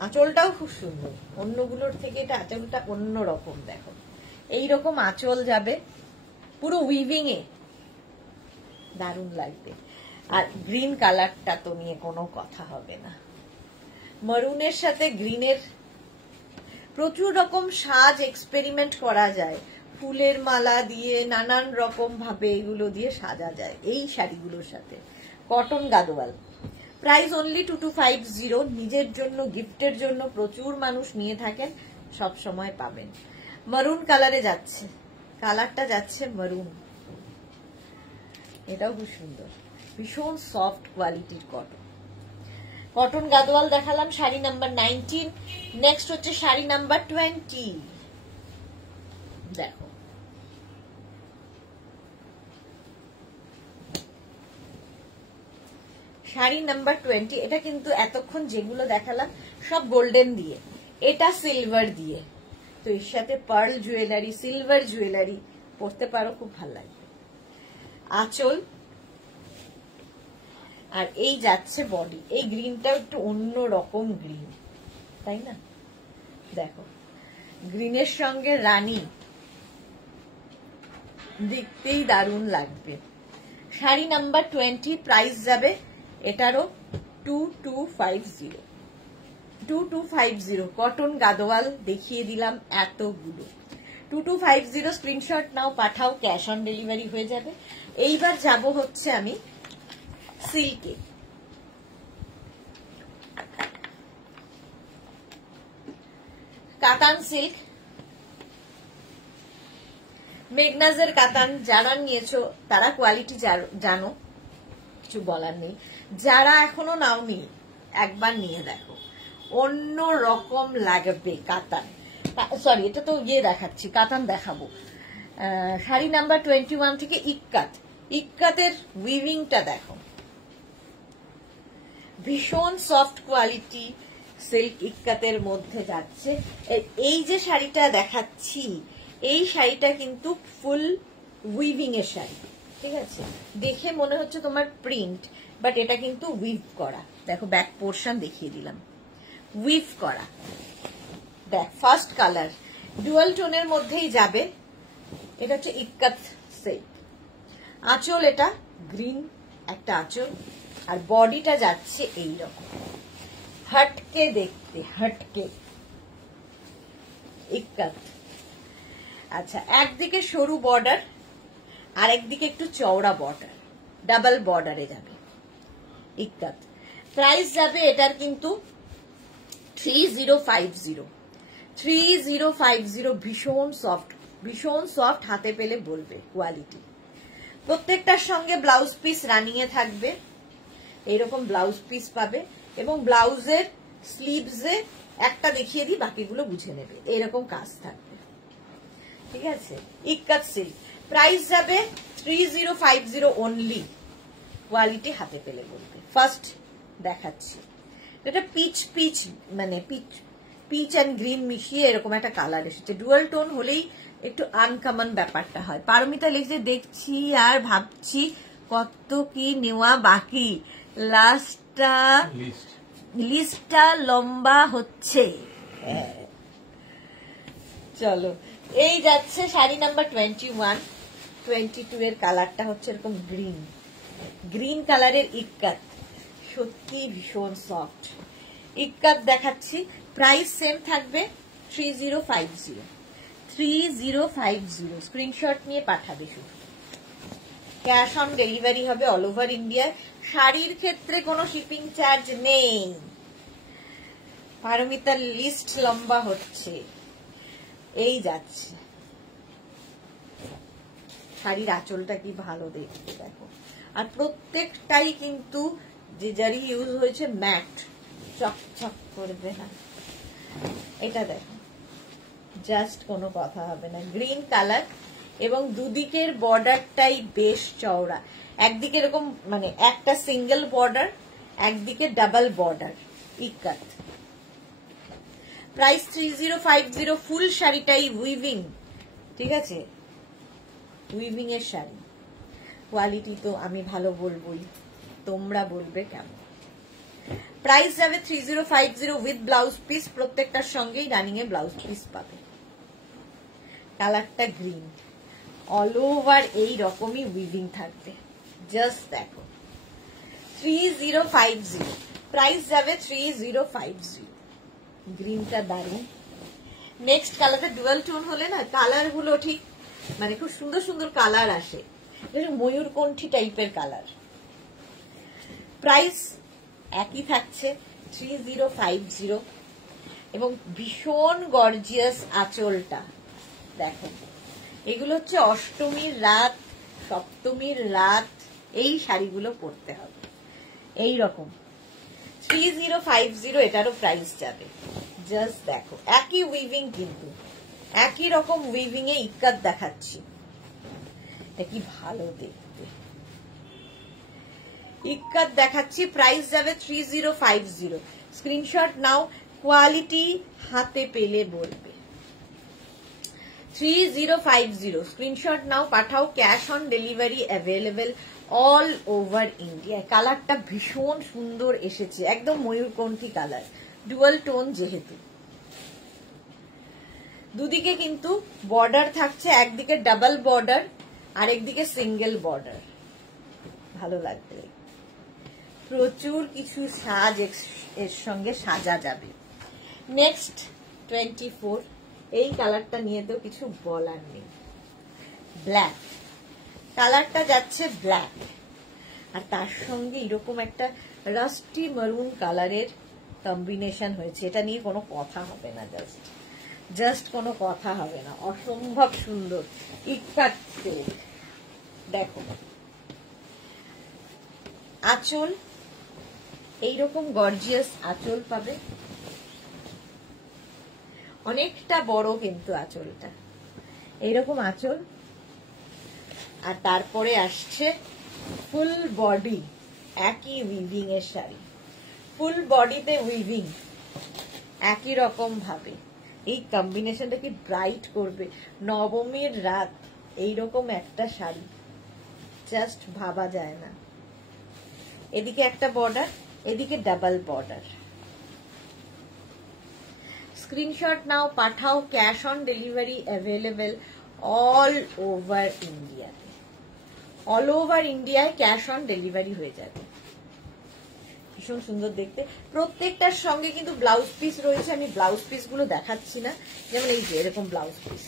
আঁচলটাও খুব সুন্দর, অন্যগুলোর থেকে এটা আঁচলটা অন্যরকম। দেখো এইরকম আঁচল যাবে পুরো উইভিং এ, দারুণ লাগবে। আর গ্রিন কালারটা তো নিয়ে কোনো কথা হবে না, মারুনের সাথে গ্রিনের প্রচুর রকম সাজ এক্সপেরিমেন্ট করা যায়, ফুলের মালা দিয়ে নানান রকম ভাবে এগুলো দিয়ে সাজা যায় এই শাড়িগুলোর সাথে। Cotton Gadwal, price only 2250। নিজের জন্য, গিফটের জন্য প্রচুর মানুষ নিয়ে থাকেন, সব সময় পাবেন। মারুন কালারে যাচ্ছে, কালারটা যাচ্ছে মারুন, এটাও খুব সুন্দর, ভীষণ সফট কোয়ালিটির কটন গাদোয়াল দেখালাম শাড়ি নাম্বার 19। নেক্সট হচ্ছে শাড়ি নাম্বার 20। দেখো শাড়ি নাম্বার 20, এটা কিন্তু এতক্ষণ যেগুলো দেখালাম সব গোল্ডেন দিয়ে, এটা সিলভার দিয়ে। তো এর সাথে পার্ল জুয়েলারি, সিলভার জুয়েলারি পরতে পারো, খুব ভালো লাগবে। আঁচল, আর এই যাচ্ছে বডি। এই গ্রিনটাও একটু অন্য রকম গ্রিন, তাই না? দেখো গ্রিনের সঙ্গে রানী, দেখতেই দারুণ লাগবে। শাড়ি নাম্বার 20, প্রাইস যাবে এটারও 2250। কটন গাদোয়াল দেখিয়ে দিলাম এতগুলো, 2250। স্ক্রিনশট নাও, পাঠাও, ক্যাশ অন ডেলিভারি হয়ে যাবে। এইবার যাব হচ্ছে আমি সিল্কে। কাতান সিল্ক, মেঘনাজের কাতান, যারা নিয়েছো তারা কোয়ালিটি জানো, কিছু বলার নেই। যারা এখনো নাওনি একবার নিয়ে দেখো, অন্য রকম লাগবে কাতান। সরি, এটা তো দেখাচ্ছি, কাতান দেখাবো। শাড়ি নাম্বার 21 থেকে ইক্কাতের উইভিংটা দেখো, ভীষণ সফট কোয়ালিটি সিল্ক ইক্কাতের মধ্যে যাচ্ছে। এই যে শাড়িটা দেখাচ্ছি, এই শাড়িটা কিন্তু ফুল উইভিং এর শাড়ি, ঠিক আছে। দেখে মনে হচ্ছে তোমার প্রিন্ট, বাট এটা কিন্তু উইভ করা। দেখো ব্যাক পোর্শন দেখিয়ে দিলাম, উইভ করা। দেখ ফার্স্ট কালার ডুয়াল টোনের মধ্যেই যাবে, এটা হচ্ছে ইক্কাত সিল্ক। আঁচল এটা গ্রিন একটা আঁচল, আর বডিটা যাচ্ছে এইরকম হটকে দেখতে, হটকে ইক্কাত। আচ্ছা, একদিকে সরু বর্ডার, আর একদিকে একটু চওড়া বর্ডার, ডাবল বর্ডারে যাবে ইক্কাত। প্রাইস যাবে এটার কিন্তু 3050। ভীষণ সফট, হাতে পেলে বলবে কোয়ালিটি। প্রত্যেকটার সঙ্গে ব্লাউজ পিস রানিং এ থাকবে, এইরকম ব্লাউজ পিস পাবে, এবং ব্লাউজের স্লিভসে একটা দেখিয়ে দিই, বাকিগুলো বুঝে নেবে, এইরকম কাজ থাকবে, ঠিক আছে। ইক্কাত সিল্ক, প্রাইস যাবে 3050 অনলি, কোয়ালিটি হাতে পেলে বলবে। ফার্স্ট দেখাচ্ছি, এটা পিচ মানে পিচ অ্যান্ড গ্রিন মিশিয়ে এরকম একটা কালার এসেছে। ডুয়াল টোন হলেই একটু আনকমন ব্যাপারটা হয়। পারমিতা লিখছে, দেখছি আর ভাবছি কত কি নেওয়া বাকি, লিস্টটা লম্বা হচ্ছে। চলো, এই যাচ্ছে শাড়ি নাম্বার 21। 22 এর কালারটা হচ্ছে এরকম গ্রিন কালারের ইক্কাত, সত্যি ভীষণ সফট ইক্কাত দেখাচ্ছি। প্রাইস সেম থাকবে 3050। স্ক্রিনশট নিয়ে পাঠাবে, শুধু ক্যাশ অন ডেলিভারি হবে অল ওভার ইন্ডিয়া। শাড়ির ক্ষেত্রে কোনো শিপিং চার্জ নেই। পারমিতার লিস্ট লম্বা হচ্ছে, এই যাচ্ছে। শাড়ির আঁচলটা কি ভালো দেখতে, দেখো আর প্রত্যেকটাই কিন্তু যে জারি ইউজ হয়েছে ম্যাট, চকচক করবে না। এটা দেখো, জাস্ট কোনো কথা হবে না, গ্রিন কালার এবং দুদিকের বর্ডারটাই বেশ চওড়া। একদিকে এরকম মানে একটা সিঙ্গেল বর্ডার, একদিকে ডাবল বর্ডার, ইকাত। প্রাইস 3050। ফুল শাড়িটাই উইভিং, ঠিক আছে, উইভিং এর শাড়ি। কোয়ালিটি তো আমি ভালো বলবোই, তোমরা বলবে কেমন। প্রাইস যাবে 3050 উইথ ব্লাউজ পিস। প্রত্যেকটার সঙ্গেই রানিং এ ব্লাউজ পিস পাবে। কালারটা গ্রিন, অল ওভার এই রকমই উইভিং থাকবে। জাস্ট দেখো, 3050। প্রাইস যাবে 3050। গ্রিনটা দারুন। নেক্সট কালারটা ডুয়াল টোন হলে না কালার গুলো ঠিক মানে খুব সুন্দর সুন্দর কালার আসে, ময়ূরকণ্ঠী টাইপের কালার। প্রাইস একই থাকছে 3050 এবং ভীষণ গর্জিয়াস আঁচলটা দেখো। এগুলো হচ্ছে অষ্টমীর রাত, সপ্তমীর রাত এই শাড়িগুলো পরতে হবে। এই রকম 3050 এটারও প্রাইস যাবে। জাস্ট দেখো, একই উইভিং কিন্তু একই রকম উইভিং এ ইক্কাত দেখাচ্ছি। এটা কি ভালো দেখতে, ইক্কাত দেখাচ্ছি। প্রাইস যাবে 3050। স্ক্রিনশট নাও, কোয়ালিটি হাতে পেলে বলবে। 3050 স্ক্রিনশট নাও, পাঠাও। Cash on delivery available all over India. কালারটা ভীষণ সুন্দর এসেছে, একদম ময়ূরকণ্ঠী কালার, ডুয়াল টোন যেহেতু। দুদিকে কিন্তু বর্ডার থাকছে, একদিকে ডাবল বর্ডার আরেকদিকে সিঙ্গেল বর্ডার। ভালো লাগবে, প্রচুর কিছু সাজ এর সঙ্গে সাজা যাবে। নেক্সট 24, এই কালারটা নিয়ে তো কিছু বলার নেই। ব্ল্যাক কালারটা যাচ্ছে, ব্ল্যাক আর তার সঙ্গে এরকম একটা রাস্টি মারুন কালারের কম্বিনেশন হয়েছে। এটা নিয়ে কোনো কথা হবে না, জাস্ট কোনো কথা হবে না। অসম্ভব সুন্দর ইক্কাত সিল্ক। দেখো আঁচল, এইরকম গর্জিয়াস আঁচল পাবে, অনেকটা বড় কিন্তু আঁচলটা, এইরকম আঁচল। আর তারপরে আসছে ফুল বডি, একই উইভিং এর শাড়ি, ফুল বডিতে উইভিং একই রকম ভাবে। এই কম্বিনেশনটা কি ব্রাইট করবে নবমীর রাত, এইরকম একটা শাড়ি জাস্ট ভাবা যায় না। এদিকে একটা বর্ডার, এদিকে ডাবল বর্ডার। স্ক্রিনশট নাও, পাঠাও। Cash on delivery available all over ইন্ডিয়াতে। অল ওভার ইন্ডিয়ায় ক্যাশ অন ডেলিভারি হয়ে যাবে। ভীষণ সুন্দর দেখতে। প্রত্যেকটার সঙ্গে কিন্তু ব্লাউজ পিস রয়েছে, আমি ব্লাউজ পিস গুলো দেখাচ্ছি না। যেমন এই যে এরকম ব্লাউজ পিস,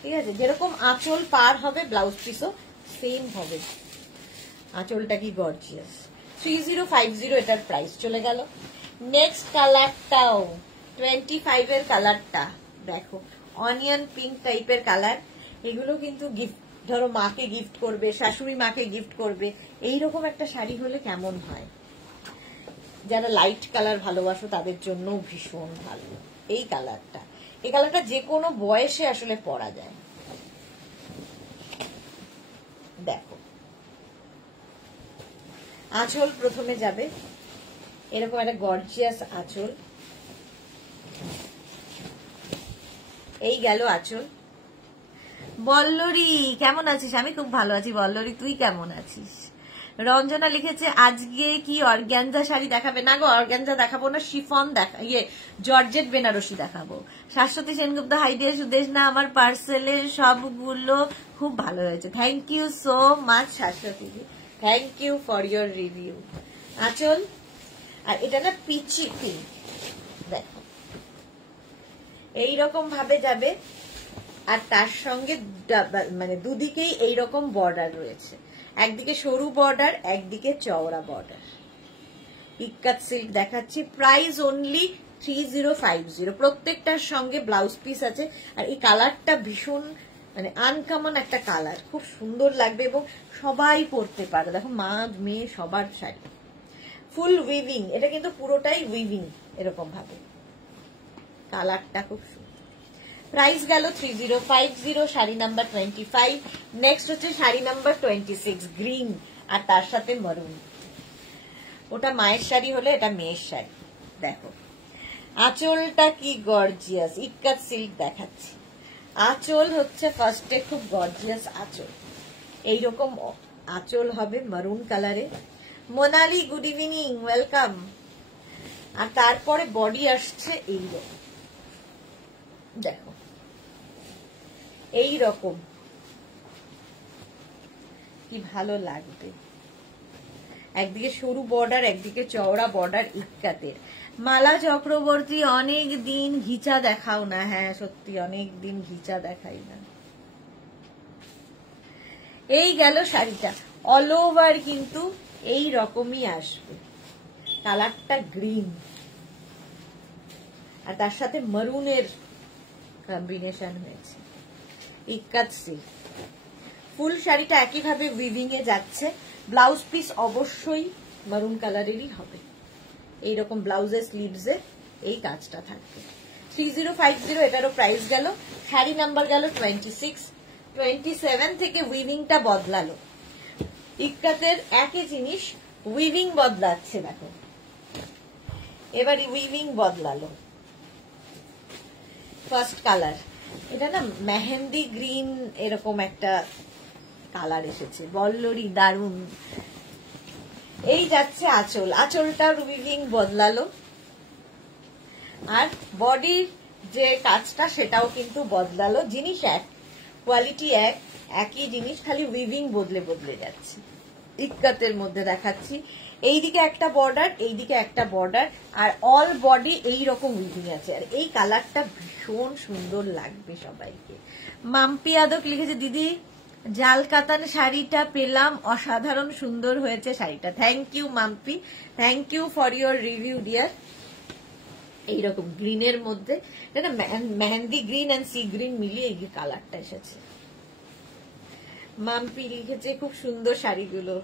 ঠিক আছে, যেরকম আঁচল পার হবে ব্লাউজ পিসও সেম হবে। আঁচলটা কি গর্জিয়াস। 3050 এটার প্রাইস চলে গেল। নেক্সট কালারটাও 25 এর কালারটা দেখো, অনিয়ন পিঙ্ক টাইপের কালার। এগুলো কিন্তু গিফট, ধরো মাকে গিফট করবে, শাশুড়ি মাকে গিফট করবে, এইরকম একটা শাড়ি হলে কেমন হয়। যারা লাইট কালার ভালোবাসো তাদের জন্য ভীষণ ভালো এই কালারটা। এই কালারটা যে কোনো বয়সে আসলে পরা যায়। দেখো আঁচল প্রথমে যাবে, এরকম একটা গর্জিয়াস আঁচল। এই গেল আঁচল। বল্লরী কেমন আছিস? আমি খুব ভালো আছি বল্লরী, তুই কেমন আছিস? রঞ্জনা লিখেছে আজকে কি অর্গ্যানজা শাড়ি দেখাবে? না গো, অর্গ্যানজা দেখাবো না, শিফন জর্জেট বেনারসি দেখাবো। শাশ্বতী সেনগুপ্ত, হাই ডিয়ার সুদেশনা, আমার পার্সেলের সবগুলো খুব ভালো হয়েছে। Thank you so much Shashwati, thank you for your review. আঁচল, আর এটা না পিচি পিঙ্ক, দেখো এইরকম ভাবে যাবে। আর তার সঙ্গে মানে দুদিকেই এইরকম বর্ডার রয়েছে, একদিকে সরু বর্ডার, একদিকে চওড়া বর্ডার। ইক্কাত সিল্ক দেখাচ্ছি। Price only 3050। প্রত্যেকটার সঙ্গে ব্লাউজ পিস আছে। আর এই কালারটা ভীষণ মানে আনকমন একটা কালার, খুব সুন্দর লাগবে এবং সবাই পরতে পারে। দেখো মা মেয়ে সবার শাড়ি, ফুল উইভিং, এটা কিন্তু পুরোটাই উইভিং এরকম ভাবে, কালারটা খুব সুন্দর। প্রাইস গেল 3050, শাড়ি নাম্বার 25। নেক্সট হচ্ছে শাড়ি নাম্বার 26, গ্রিন আর তার সাথে মারুন। ওটা মায়ের শাড়ি হলে এটা মেয়ের শাড়ি। দেখো আঁচলটা কি গর্জিয়াস, ইক্কাত সিল্ক দেখাচ্ছি। আঁচল হচ্ছে ফার্স্টে খুব গর্জিয়াস আঁচল, এইরকম আঁচল হবে মারুন কালারে। Monali good evening, welcome. আর তারপরে বডি আসছে এইরকম, দেখো এইরকম, কি ভালো লাগবে। একদিকে সরু বর্ডার, একদিকে চওড়া বর্ডার ইক্কাতের। মালা চক্রবর্তী অনেক দিন ঘিচা দেখাও না। হ্যাঁ সত্যি অনেক দিন ঘিচা দেখাই না। এই গেল শাড়িটা, অল ওভার কিন্তু এই রকমই আসবে, কালারটা গ্রিন আর তার সাথে মারুনের কম্বিনেশন হয়েছে, ইক্কাত সিল্ক। ফুল শাড়িটা একইভাবে উইভিং এ যাচ্ছে। ব্লাউজ পিস অবশ্যই মারুন কালারেরই হবে, এইরকম ব্লাউজের স্লিভসে এই কাজটা থাকবে। 3050, এটারও প্রাইস গেল। শাড়ি নাম্বার গেল 26। 27 থেকে উইভিংটা বদলালো, ইক্কাতের একই জিনিস উইভিং বদলাচ্ছে। দেখো এবার উইভিং বদলালো। ফার্স্ট কালার এটা না মেহেন্দি গ্রিন এরকম একটা কালার এসেছে, বল্লরি দারুন। এই যাচ্ছে আঁচল, আঁচলটার উইভিং বদলালো আর বডির যে কাজটা সেটাও কিন্তু বদলালো। জিনিস এক, কোয়ালিটি এক, একই জিনিস, খালি উইভিং বদলে বদলে যাচ্ছে। ইক্কাতের মধ্যে দেখাচ্ছি, এইদিকে একটা বর্ডার, এইদিকে একটা বর্ডার, আর অল বডি এইরকম উইভিং আছে। আর এই কালারটা ভীষণ সুন্দর লাগবে সবাইকে। মাম্পি আদক লিখেছে, দিদি জাল কাতান শাড়িটা পেলাম, অসাধারণ সুন্দর হয়েছে শাড়িটা। Thank you Mampi, thank you for your review dear. এইরকম গ্রিনের মধ্যে, এটা mehendi green and sea green মিলিয়ে এই কালারটা এসেছে। মাম্পি লিখেছে খুব সুন্দর শাড়িগুলো।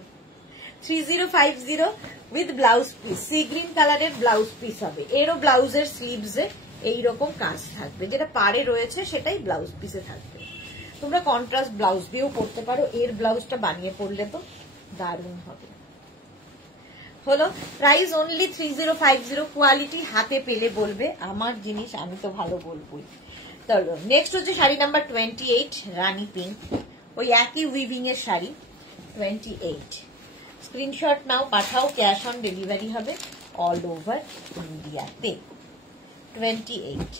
3050 with blouse piece, sea green কালারের ব্লাউজ পিস হবে। এরও ব্লাউজের স্লিভসে এইরকম কাজ থাকবে, যেটা পাড়ে রয়েছে সেটাই ব্লাউজ পিসে থাকবে। তোমরা কন্ট্রাস্ট ব্লাউজ দিয়েও পরতে পারো, এর ব্লাউজটা বানিয়ে পরলে তো দারুণ হবে। হলো প্রাইস অনলি 3050, কোয়ালিটি হাতে পেলে বলবে, আমার জিনিস আমি তো ভালো বলবোই। চলো নেক্সট হচ্ছে শাড়ি নাম্বার 28, রানী পিঙ্ক, ওই একই উইভিং এর শাড়ি 28। স্ক্রিনশট নাও, পাঠাও, ক্যাশ অন ডেলিভারি হবে অল ওভার ইন্ডিয়াতে। 28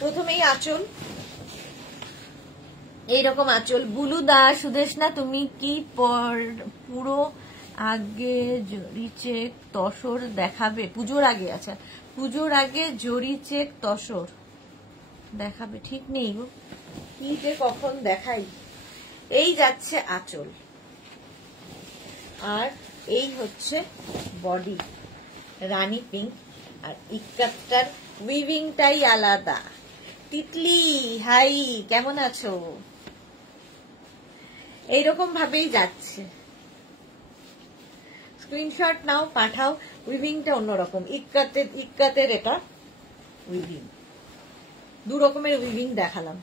প্রথমেই আঁচল, এইরকম আঁচল। বুলু দাস, সুদেশনা তুমি কি পুরো আগে জরি চেক তসর দেখাবে? পুজোর আগে, আচ্ছা পুজোর আগে জরি চেক তসর দেখাবে, ঠিক নেই গো, কি যে কখন দেখাই। এই যাচ্ছে আঁচল আর এই হচ্ছে বডি রানী পিঙ্ক, আর ইক্কাতটার উইভিংটাই আলাদা। তিতলি হাই, কেমন আছো? এইরকম ভাবেই যাচ্ছে, স্ক্রিনশট নাও, পাঠাও। উইভিংটা অন্যরকম, ইক্কাতের এটা উইভিং, দু রকমের উইভিং দেখালাম।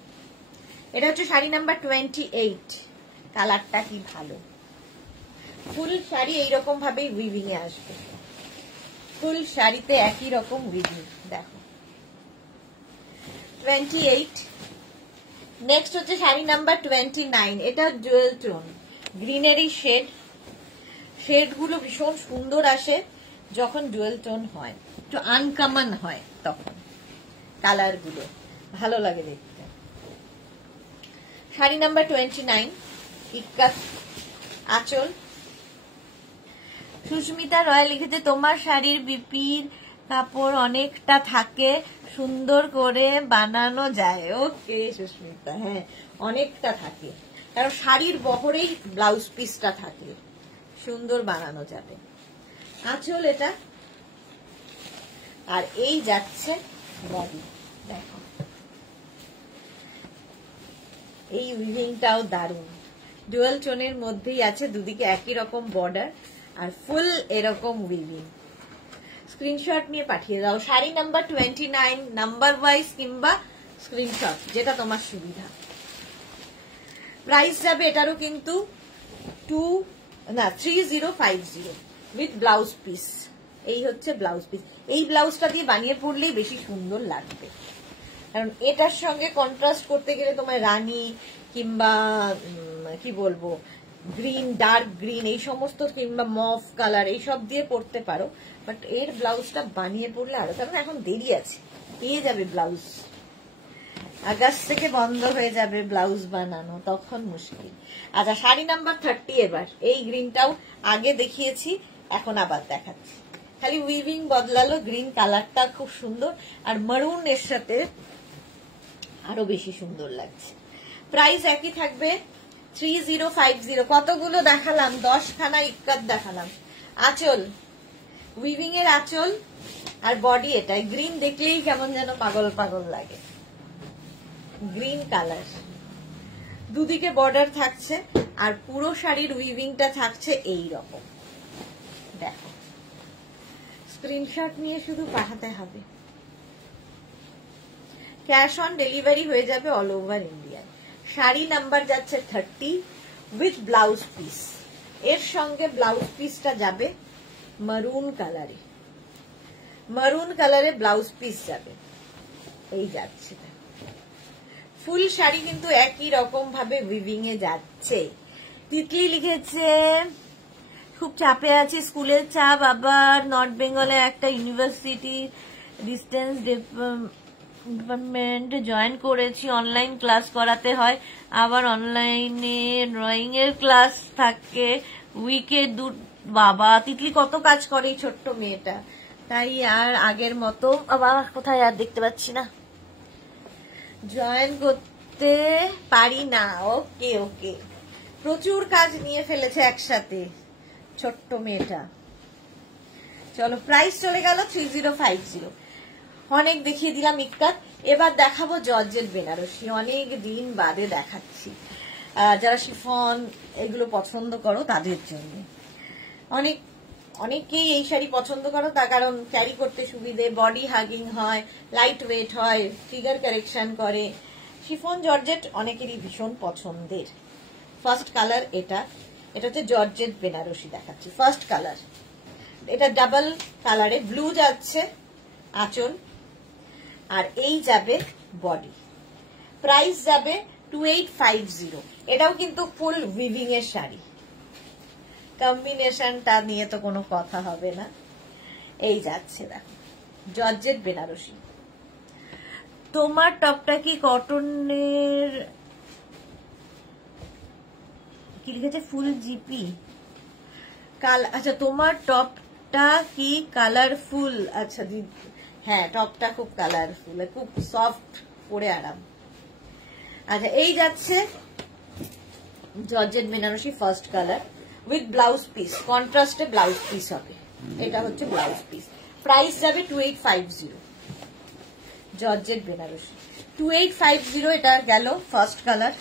এটা হচ্ছে শাড়ি নাম্বার 28, কালারটা কি ভালো। ফুল শাড়ি এইরকম ভাবেই উইভিং এ আসবে, ফুল শাড়িতে একই রকম উইভিং। দেখো 28। নেক্সট হচ্ছে শাড়ি নাম্বার 29, এটা জুয়েল টোন, গ্রিনেরই শেড। শেড গুলো ভীষণ সুন্দর আসে যখন জুয়েল টোন হয়, একটু আনকমন হয়, তখন কালার গুলো ভালো লাগে দেখতে। শাড়ি নাম্বার 29, ইক্কাত আঁচল। সুস্মিতা রয় লিখেছে, তোমার শাড়ির বিপির কাপড় অনেকটা থাকে, সুন্দর করে বানানো যায়। ওকে সুস্মিতা, হ্যাঁ অনেকটা থাকে, কারণ শাড়ির বহরেই ব্লাউজ পিসটা থাকে, সুন্দর বানানো যাবে। আঁচল এটা, আর এই যাচ্ছে বডি। দেখো এই উইভিংটাও দারুণ, ডুয়াল টোনের মধ্যেই আছে, দুদিকে একই রকম বর্ডার আর ফুল এরকম উইভিং। স্ক্রিনশট নিয়ে পাঠিয়ে দাও, শাড়ি নাম্বার 29, নাম্বার ওয়াইজ কিংবা স্ক্রিনশট, যেটা তোমার সুবিধা। প্রাইস যাবে এটারও কিন্তু 3050 উইথ ব্লাউজ পিস। এই হচ্ছে ব্লাউজ পিস, এই ব্লাউজটা দিয়ে বানিয়ে পড়লেই বেশি সুন্দর লাগবে, কারণ এটার সঙ্গে কন্ট্রাস্ট করতে গেলে তোমার রানী কিংবা কি বলবো গ্রিন, ডার্ক গ্রিন এই সমস্ত, কিংবা মফ কালার এইসব দিয়ে পড়তে পারো, বাট এর ব্লাউজটা বানিয়ে পড়লে আরো, কারণ এখন দেরি আছে, পেয়ে যাবে ব্লাউজ, আগস্ট থেকে বন্ধ হয়ে যাবে ব্লাউজ বানানো, তখন মুশকিল। আচ্ছা শাড়ি নাম্বার 30 এবার, এই গ্রিনটাও আগে দেখিয়েছি, এখন আবার দেখাচ্ছি, খালি উইভিং বদলালো, গ্রিন কালারটা খুব সুন্দর, আর মারুন এর সাথে আরো বেশি সুন্দর লাগছে। প্রাইস একই থাকবে 3050। কতগুলো দেখালাম, 10 খানা ইক্কাত দেখালাম। আঁচল, উইভিং এর আঁচল, আর বডি এটাই, গ্রিন দেখলেই কেমন যেন পাগল পাগল লাগে, গ্রিন কালার, দুদিকে বর্ডার থাকছে, আর পুরো শাড়ির উইভিংটা থাকছে এই রকম। দেখো স্ক্রিনশট নিয়ে শুধু পাঠাতে হবে, ক্যাশ অন ডেলিভারি হয়ে যাবে all over India. Sari number যাচ্ছে 30 উইথ ব্লাউজ পিস, এর সঙ্গে ব্লাউজ পিসটা যাবে মারুন কালারে, মারুন কালারে ব্লাউজ পিস যাবে, এই যাচ্ছে। ফুল শাড়ি কিন্তু একই রকম ভাবে উইভিং এ যাচ্ছে। তিতলি লিখেছে খুব চাপে আছি, স্কুলের চাপ, আবার নর্থ বেঙ্গলে একটা ইউনিভার্সিটি ডিস্টেন্স ডিপার্টমেন্ট জয়েন করেছি, অনলাইন ক্লাস করাতে হয়, আবার অনলাইনে ড্রয়িং এর ক্লাস থাকে উইকে বাবা তিতলি কত কাজ করে এই ছোট্ট মেয়েটা, তাই আর আগের মতো আবার কোথায় আর দেখতে পাচ্ছি না, জয়েন করতে পারি না। ওকে ওকে, প্রচুর কাজ নিয়ে ফেলেছে একসাথে ছোট্ট মেয়েটা। চলো প্রাইস চলে গেল 3050, অনেক দেখিয়ে দিলাম ইক্কাত, এবার দেখাবো জর্জেট বেনারসি, অনেক দিন বাদে দেখাচ্ছি, যারা শিফন এগুলো পছন্দ করো তাদের জন্য। অনেকেই এই শাড়ি পছন্দ করো, তার কারণ ক্যারি করতে সুবিধে, বডি হাগিং হয়, লাইট ওয়েট হয়, ফিগার কারেকশন করে, শিফন জর্জেট অনেকেরই ভীষণ পছন্দের। ফার্স্ট কালার এটা, এটা হচ্ছে জর্জেট বেনারসি দেখাচ্ছি, ফার্স্ট কালার, এটা ডাবল কালারে, ব্লু যাচ্ছে আঁচল, আর এই যাবে বডি। প্রাইস যাবে 2850, এটাও কিন্তু ফুল উইভিং এর শাড়ি, কম্বিনেশনটা নিয়ে তো কোনো কথা হবে না, এই যাচ্ছে দেখো জর্জেট বেনারসি। তোমার টপটা কি কটনের, কি লিখেছে ফুল জিপি কাল, আচ্ছা তোমার টপটা কি কালারফুল, আচ্ছা হ্যাঁ টপটা খুব কালারফুল, খুব সফট পরে আরাম। আচ্ছা এই যাচ্ছে georgette Benarasi first colour with blouse piece, কন্ট্রাস্টে ব্লাউজ পিস হবে, এটা হচ্ছে ব্লাউজ পিস। প্রাইস যাবে 2850, জর্জেট বেনারসি 2850, এটা গেল ফার্স্ট কালার।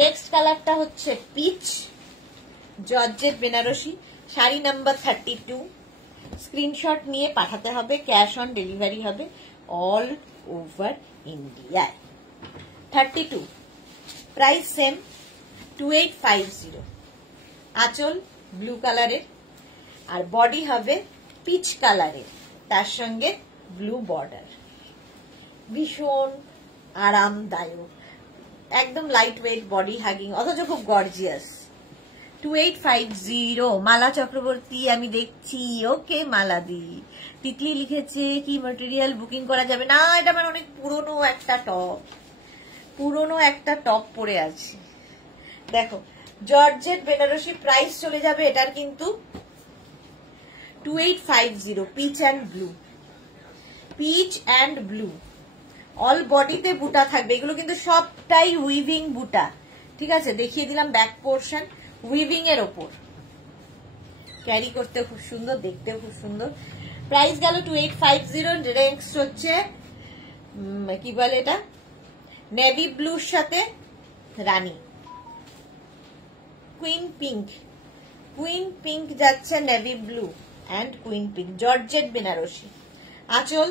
নেক্সট কালারটা হচ্ছে peach, georgette Banarasi, sari number 32, screenshot নিয়ে পাঠাতে হবে, ক্যাশ অন ডেলিভারি হবে অল ওভার ইন্ডিয়ায়। 32, প্রাইস সেম 2850, আঁচল ব্লু কালারের, আর বডি হবে পিচ কালারের, তার সঙ্গে ব্লু বর্ডার, ভীষণ আরামদায়ক, একদম লাইট ওয়েট, বডি হাগিং, অথচ খুব গর্জিয়াস। 2850, মালা চক্রবর্তী আমি দেখছি, ওকে মালা দি। তিতলি লিখেছে কি ম্যাটেরিয়াল বুকিং করা যাবে না, এটা আমার অনেক পুরনো একটা টপ পরে আছে। দেখো জর্জেট বেনারসি, প্রাইস চলে যাবে এটার কিন্তু 2850, পিচ অ্যান্ড ব্লু, অল বডিতে বুটা থাকবে, এগুলো কিন্তু সবটা সবটাই উইভিং বুটা, ঠিক আছে? দেখিয়ে দিলাম ব্যাক পোর্শন উইভিং এর ওপর, ক্যারি করতে খুব সুন্দর, দেখতেও খুব সুন্দর। প্রাইস গেল 2850। নেক্সট হচ্ছে কি বলে এটা, নেভি ব্লুর সাথে রানী, কুইন পিঙ্ক। কুইন পিঙ্ক যাচ্ছে navy blue and queen pink, georgette Banarasi আঁচল।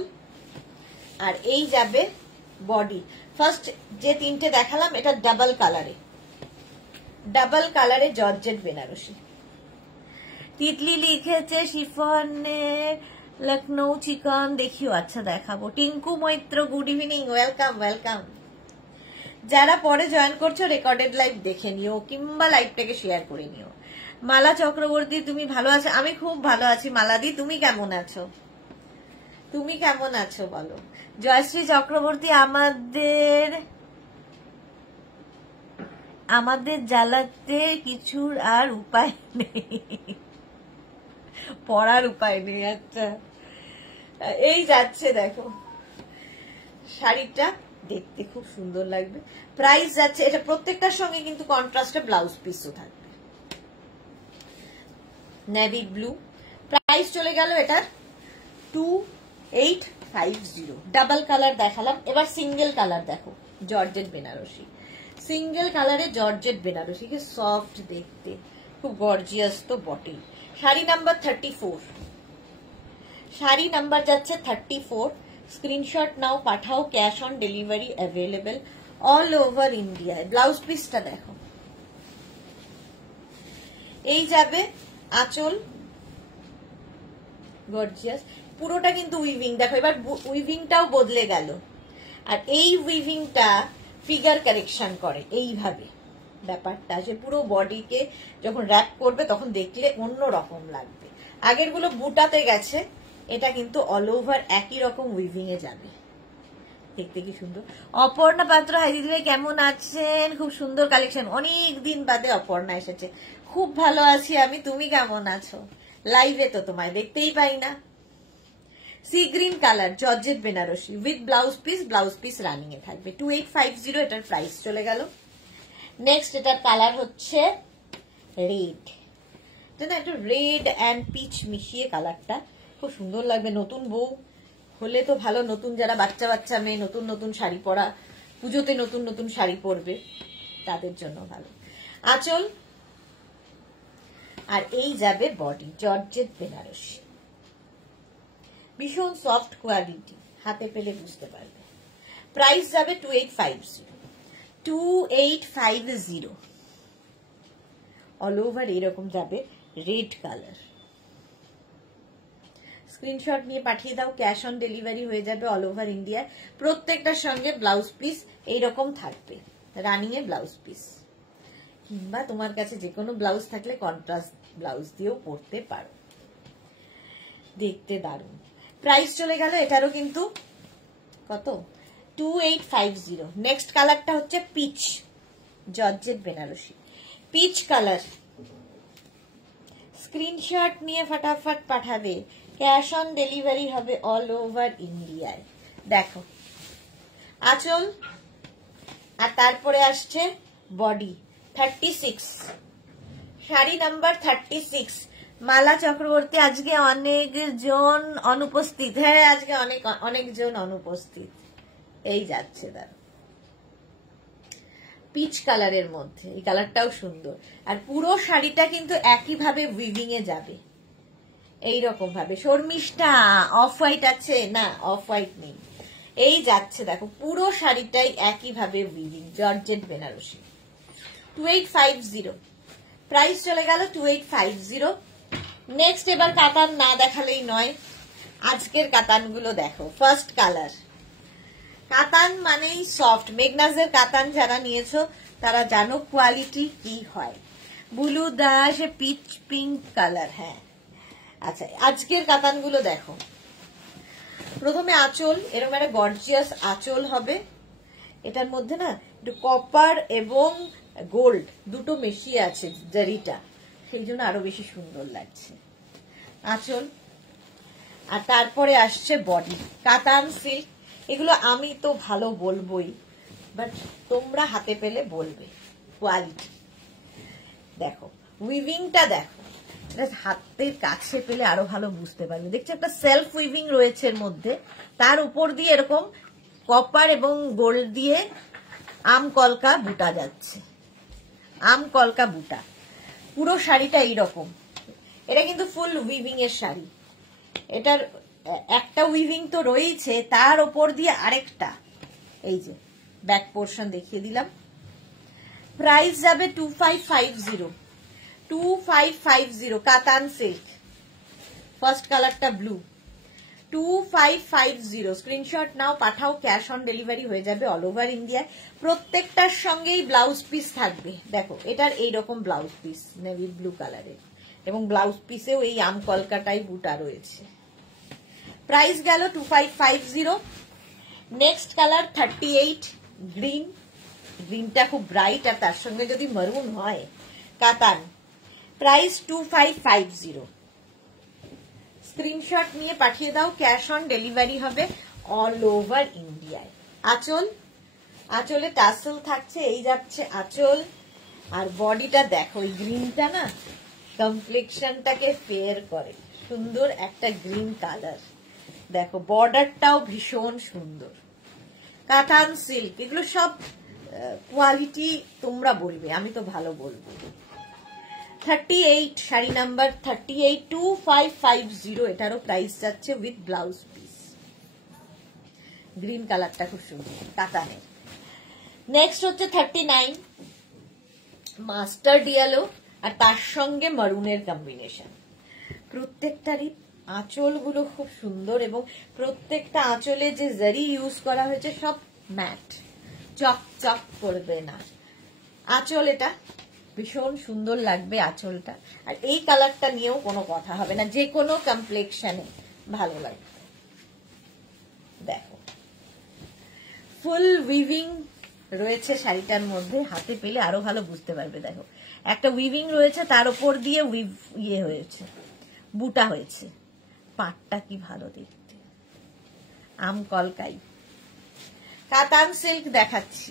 আর এই যাবে বডি। ফার্স্ট যে তিনটে দেখালাম এটা ডাবল কালারে জর্জেট বেনারসি। তিতলি লিখেছে শিফনের লখনৌ চিকন, দেখিও, আচ্ছা দেখাবো। Tinku Maitra good evening, welcome welcome. যারা পরে জয়েন করছো রেকর্ডেড লাইভ দেখে নিও কিংবা লাইভটাকে শেয়ার করে নিও। মালা চক্রবর্তী তুমি ভালো আছো? আমি খুব ভালো আছি মালাদি, তুমি কেমন আছো? তুমি কেমন আছো বলো। জয়শ্রী চক্রবর্তী আমাদের জ্বালাতে কিছুর আর উপায় নেই, পড়ার উপায় নেই। আচ্ছা এই যাচ্ছে দেখো শাড়িটা, দেখতে খুব সুন্দর লাগবে। প্রাইস যাচ্ছে, এটা প্রত্যেকটার সঙ্গে কিন্তু কন্ট্রাস্টে ব্লাউজ পিসও থাকবে, নেভি ব্লু। প্রাইস চলে গেল এটার 2850। ডাবল কালার দেখালাম, এবার সিঙ্গেল কালার দেখো, জর্জেট বেনারসি। সিঙ্গেল কালারে জর্জেট বেনারসি, কি সফট দেখতে, খুব গর্জিয়াস তো বটেই। শাড়ি নাম্বার 34, শাড়ি নাম্বার যাচ্ছে 34। স্ক্রিনশট নাও, পাঠাও, cash on delivery available all over ইন্ডিয়ায়। ব্লাউজ পিসটা দেখো, এই যাবে আঁচল, গর্জিয়াস পুরোটা কিন্তু উইভিং। দেখো এবার উইভিংটাও বদলে গেল, আর এই উইভিংটা ফিগার কারেকশন করে এইভাবে। ব্যাপারটা যে পুরো বডিকে যখন র্যাপ করবে তখন দেখলে অন্য রকম লাগবে। আগের গুলো বুটাতে গেছে, এটা কিন্তু অল ওভার একই রকম উইভিং এ যাবে, দেখতে কি সুন্দর। অপর্ণা পাত্র, হাই দিদি ভাই কেমন আছেন? খুব সুন্দর কালেকশন, অনেক দিন বাদে অপর্ণা এসেছে। খুব ভালো আছি আমি, তুমি কেমন আছো? লাইভে তো তোমায় দেখতেই পাই না। Sea green colour georgette Benarasi with blouse piece running এ থাকবে। 2850 এটার প্রাইস চলে গেল। নেক্সট এটার কালার হচ্ছে রেড, একটু রেড অ্যান্ড পিচ মিশিয়ে কালারটা খুব সুন্দর লাগবে। নতুন বউ হলে তো ভালো, নতুন যারা বাচ্চা মেয়ে নতুন নতুন শাড়ি পরা, পুজোতে নতুন নতুন শাড়ি পরবে, তাদের জন্য ভালো। আঁচল আর এই যাবে বডি, জর্জেট বেনারসি, ভীষণ সফট কোয়ালিটি, হাতে পেলে বুঝতে পারবে। প্রাইস যাবে 2850। অল ওভার এরকম যাবে রেড কালার। স্ক্রিনশট নিয়ে পাঠিয়ে দাও, ক্যাশ অন ডেলিভারি হয়ে যাবে অল ওভার ইন্ডিয়া। প্রত্যেকটার সঙ্গে ব্লাউজ পিস এইরকম থাকবে, রানিং এ ব্লাউজ পিস, কিংবা তোমার কাছে যে কোনো ব্লাউজ থাকলে কন্ট্রাস্ট ব্লাউজ দিয়েও পরতে পারো, দেখতে দারুণ। প্রাইস চলে গেল এটারও কিন্তু কত, 2850। নেক্সট কালারটা হচ্ছে peach, georgette Banarasi peach colour. Screenshot নিয়ে ফটাফট পাঠাবে, ক্যাশ অন ডেলিভারি হবে অল ওভার ইন্ডিয়ায়। দেখো আঁচল, আর তারপরে আসছে বডি 36, শাড়ি নাম্বার 36। মালা চক্রবর্তী, আজকে অনেকজন অনুপস্থিত। হ্যাঁ আজকে অনেকজন অনুপস্থিত। এই যাচ্ছে দাঁড়া, পিচ কালারের মধ্যে, এই কালারটাও সুন্দর। আর পুরো শাড়িটা কিন্তু একইভাবে উইভিং এ যাবে, এইরকম ভাবে। শর্মিষ্ঠা অফ হোয়াইট আছে? না, অফ হোয়াইট নেই। এই যাচ্ছে দেখো, পুরো শাড়িটাই একইভাবে উইভিং, জর্জেট বেনারসি। 2850 প্রাইস চলে গেল 2850। নেক্সট এবার কাতান না দেখালেই নয়, আজকের কাতানগুলো দেখো। ফার্স্ট কালার, কাতান মানেই সফট। মেঘনাজের কাতান যারা নিয়েছো তারা জানো কোয়ালিটি কি হয়। Blue Das pitch pink colour, হ্যাঁ। আচ্ছা আজকের কাতানগুলো দেখো। প্রথমে আঁচল, এরকম একটা গর্জিয়াস আঁচল হবে। এটার মধ্যে না একটু কপার এবং গোল্ড দুটো মিশিয়ে আছে জারিটা, সেই জন্য আরো বেশি সুন্দর লাগছে আঁচল। আর তারপরে আসছে বডি, কাতান সিল্ক। এগুলো আমি তো ভালো বলবোই, বাট তোমরা হাতে পেলে বলবে কোয়ালিটি। দেখো উইভিংটা দেখো, হাতের কাছে পেলে আরো ভালো বুঝতে পারবে। দেখছো একটা সেলফ উইভিং রয়েছে এর মধ্যে, তার উপর দিয়ে এরকম কপার এবং গোল্ড দিয়ে আম কলকা বুটা যাচ্ছে, আম কলকা বুটা। পুরো শাড়িটা এইরকম। এটা কিন্তু ফুল উইভিং এর শাড়ি। এটার একটা উইভিং তো রয়েছে, তার ওপর দিয়ে আরেকটা। এই যে ব্যাক পোর্শন দেখিয়ে দিলাম। প্রাইস যাবে 2550, 2550 কাতান সিল্ক। ফার্স্ট কালারটা ব্লু, 2550। স্ক্রিনশট নাও, পাঠাও, ক্যাশ অন ডেলিভারি হয়ে যাবে অল ওভার ইন্ডিয়া। প্রত্যেকটার সঙ্গেই ব্লাউজ পিস থাকবে। দেখো এটার এইরকম ব্লাউজ পিস নেভি ব্লু কালারের, এবং ব্লাউজ পিসেও এই আম কলকাটাই বুটা রয়েছে। প্রাইস গেল 2550। Next colour 38 green. গ্রিনটা খুব ব্রাইট, আর তার সঙ্গে যদি মারুন হয় কাতান। প্রাইস 2550। স্ক্রিনশট নিয়ে পাঠিয়ে দাও, ক্যাশ অন ডেলিভারি হবে অল ওভার ইন্ডিয়ায়। আঁচল, আঁচলে টাসেল থাকছে, এই যাচ্ছে আঁচল। আর বডিটা দেখো, এই গ্রিনটা না কমপ্লেক্সনটাকে ফেয়ার করে, সুন্দর একটা গ্রিন কালার। দেখো বর্ডারটাও ভীষণ সুন্দর। কাতান সিল্ক, এগুলো সব কোয়ালিটি তোমরা বলবে, আমি তো ভালো বলবো। 38 শাড়ি নাম্বার 38, 2550। এটারও প্রাইস যাচ্ছে উইথ ব্লাউজ পিস। গ্রিন কালারটা খুব সুন্দর কাতানের। নেক্সট হচ্ছে 39 মাস্টার্ড ইয়েলো, আর তার সঙ্গে মারুনের কম্বিনেশন। প্রত্যেকটারই আঁচলগুলো খুব সুন্দর, এবং প্রত্যেকটা আঁচলে যে জারি ইউজ করা হয়েছে সব ম্যাট, চকচক করবে না আঁচল। এটা ভীষণ সুন্দর লাগবে আঁচলটা। আর এই কালারটা নিয়েও কোনো কথা হবে না, যে কোনো কমপ্লেক্সনে ভালো লাগবে। দেখো ফুল উইভিং রয়েছে শাড়িটার মধ্যে, হাতে পেলে আরো ভালো বুঝতে পারবে। দেখো একটা উইভিং রয়েছে, তার উপর দিয়ে ইয়ে হয়েছে, বুটা হয়েছে। পাটটা কি ভালো দেখতে, আম কলকাই। কাতান সিল্ক দেখাচ্ছি।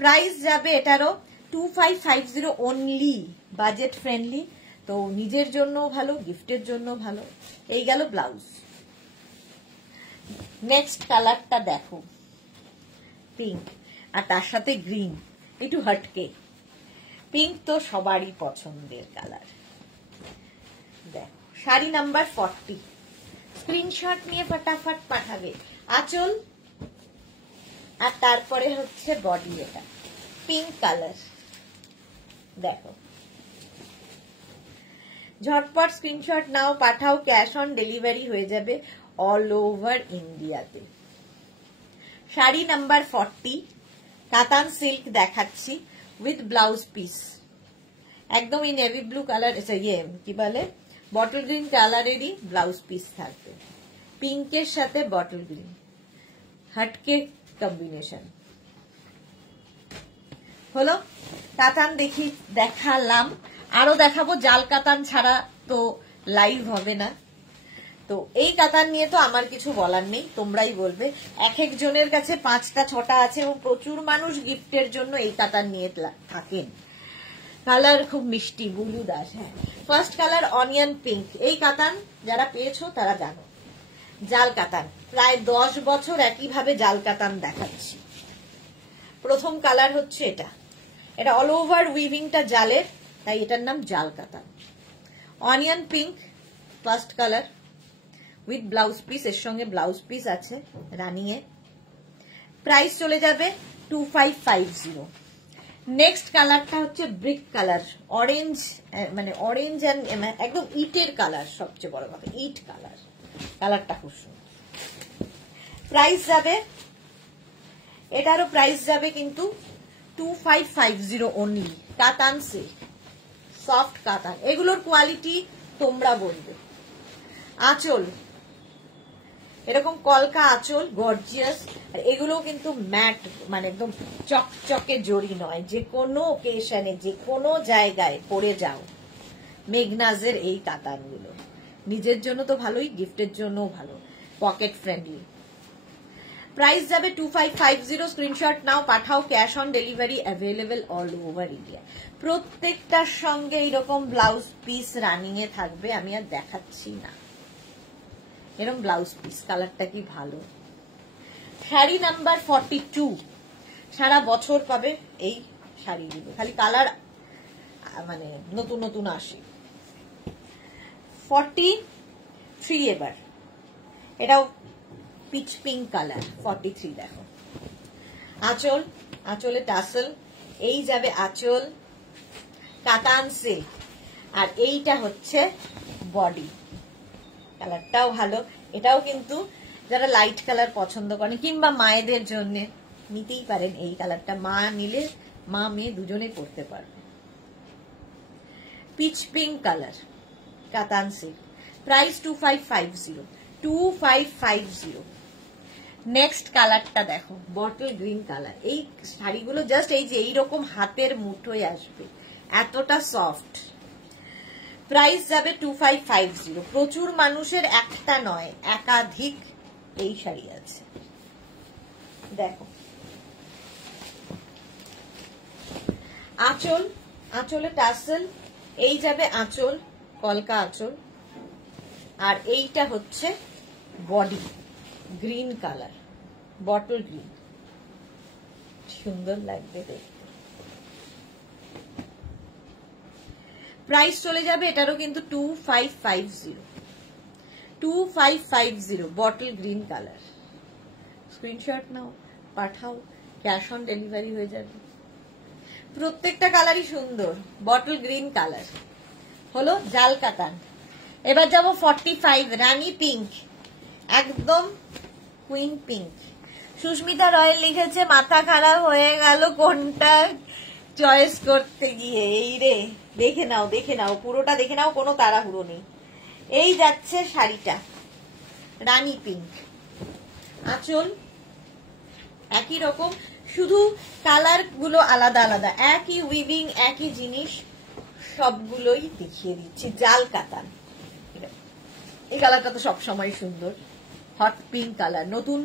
প্রাইস যাবে এটারও 2550 অনলি, বাজেট ফ্রেন্ডলি। তো নিজের জন্য ভালো, গিফটের জন্য ভালো। এই গেল ব্লাউজ। নেক্সট কালারটা দেখো, পিঙ্ক, আর তার সাথে গ্রিন, একটু হটকে। পিঙ্ক তো সবারই পছন্দের কালার। দেখো শাড়ি নাম্বার 40। স্ক্রিনশট নিয়ে ফটাফট পাঠাবে। আঁচল, আর তারপরে হচ্ছে বডি। এটা পিঙ্ক কালার। দেখো ঝটপট স্ক্রিনশট নাও, পাঠাও, ক্যাশ অন ডেলিভারি হয়ে যাবে অল ওভার ইন্ডিয়াতে। শাড়ি নাম্বার 40 কাতান সিল্ক দেখাচ্ছি উইথ ব্লাউজ পিস। একদম এই নেভি ব্লু কালার, ইয়ে কি বলে বটল গ্রিন কালারেরই ব্লাউজ পিস থাকবে, পিঙ্কের সাথে বটল গ্রিন, হটকে কম্বিনেশন। হলো কাতান দেখালাম, আরো দেখাবো। জাল কাতান ছাড়া তো লাইভ হবে না। তো এই কাতান নিয়ে তো আমার কিছু বলার নেই, তোমরাই বলবে। এক একজনের কাছে 5টা 6টা আছে, এবং প্রচুর মানুষ গিফটের জন্য এই কাতান নিয়ে থাকেন। কালার খুব মিষ্টি, বুলু দাস। হ্যাঁ, ফার্স্ট কালার অনিয়ন পিঙ্ক। এই কাতান যারা পেয়েছো তারা জানো। জাল কাতান প্রায় 10 বছর একইভাবে জাল কাতান দেখাচ্ছি। প্রথম কালার হচ্ছে এটা। এটা অল ওভার উইভিংটা জালের, তাই এটার নাম জাল কাতান। Onion pink first colour with blouse piece, এর সঙ্গে ব্লাউজ পিস আছে রানিয়ে। প্রাইস চলে যাবে 2550। নেক্সট কালারটা হচ্ছে ব্রিক কালার, অরেঞ্জ, মানে অরেঞ্জ এন্ড একদম ইটের কালার, সবচেয়ে বড় কথা ইট কালার। কালারটা খুব সুন্দর। প্রাইস যাবে, এটারও প্রাইস যাবে কিন্তু 2550 অনলি। কাতান সিল্ক, সফট কাতান, এগুলোর কোয়ালিটি তোমরা বলবে। আঁচল এরকম কলকা আঁচল, গর্জিয়াস। আর এগুলো কিন্তু ম্যাট, মানে একদম চকচকে জড়ি নয়, যে কোনো ওকেশনে যে কোনো জায়গায় পরে যাও। মেঘনাজের এই কাতানগুলো নিজের জন্য তো ভালোই, গিফটের জন্য ভালো, পকেট ফ্রেন্ডলি। প্রাইস যাবে 2550। স্ক্রিনশট নাও, পাঠাও, cash on delivery available all over India. প্রত্যেকটার সঙ্গে এইরকম ব্লাউজ পিস রানিং এ থাকবে, আমি আর দেখাচ্ছি না। এরকম ব্লাউজ পিস, কালারটা কি ভালো। শাড়ি নাম্বার 42, সারা বছর পাবে এই শাড়িগুলো, খালি কালার মানে নতুন নতুন আসে। 43 এবার, এটাও পিচ পিঙ্ক কালার। 43 দেখো, আঁচল, আঁচলে টাসেল, এই যাবে আঁচল, কাতান সিল্ক, আর এইটা হচ্ছে বডি। কালারটাও ভালো, এটাও কিন্তু যারা লাইট কালার পছন্দ করেন কিংবা মায়েদের জন্য নিতেই পারেন এই কালারটা। মা নিলে মা মেয়ে দুজনে পরতে পারবে। পিচ পিঙ্ক কালার, কাতান সিল্ক, প্রাইস 2550। 2550। নেক্সট কালারটা দেখো, বটল গ্রিন কালার। এই শাড়িগুলো জাস্ট এই যে এইরকম হাতের মুঠোয় আসবে, এতটা সফট। প্রাইস যাবে 2550। প্রচুর মানুষের একটা নয়, একাধিক এই শাড়ি আছে। দেখো আঁচল, আঁচলে টাসেল, এই যাবে আঁচল, কলকা আঁচল, আর এইটা হচ্ছে body, green colour, bottle green, সুন্দর লাগবে দেখতে। প্রাইস চলে যাবে এটারও কিন্তু 2550। 2550, বটল গ্রিন কালার। স্ক্রিনশট নাও, পাঠাও, ক্যাশ অন ডেলিভারি হয়ে যাবে। প্রত্যেকটা কালারই সুন্দর। বটল গ্রিন কালার হলো জাল কাতান। এবার যাবো 45, রানী পিঙ্ক, একদম কুইন পিঙ্ক। সুস্মিতা রয় লিখেছে মাথা খারাপ হয়ে গেল কোনটা চয়েস করতে গিয়ে। এই রে, দেখে নাও, দেখে নাও, পুরোটা দেখে নাও, কোনো তাড়াহুড়ো নেই। এই যাচ্ছে শাড়িটা, রানী পিঙ্ক, আঁচল একই রকম, শুধু কালার গুলো আলাদা আলাদা, একই উইভিং, একই জিনিস, সবগুলোই দেখিয়ে দিচ্ছি। জাল কাতান, এই কালারটা তো সবসময় সুন্দর, হট পিঙ্ক কালার। নতুন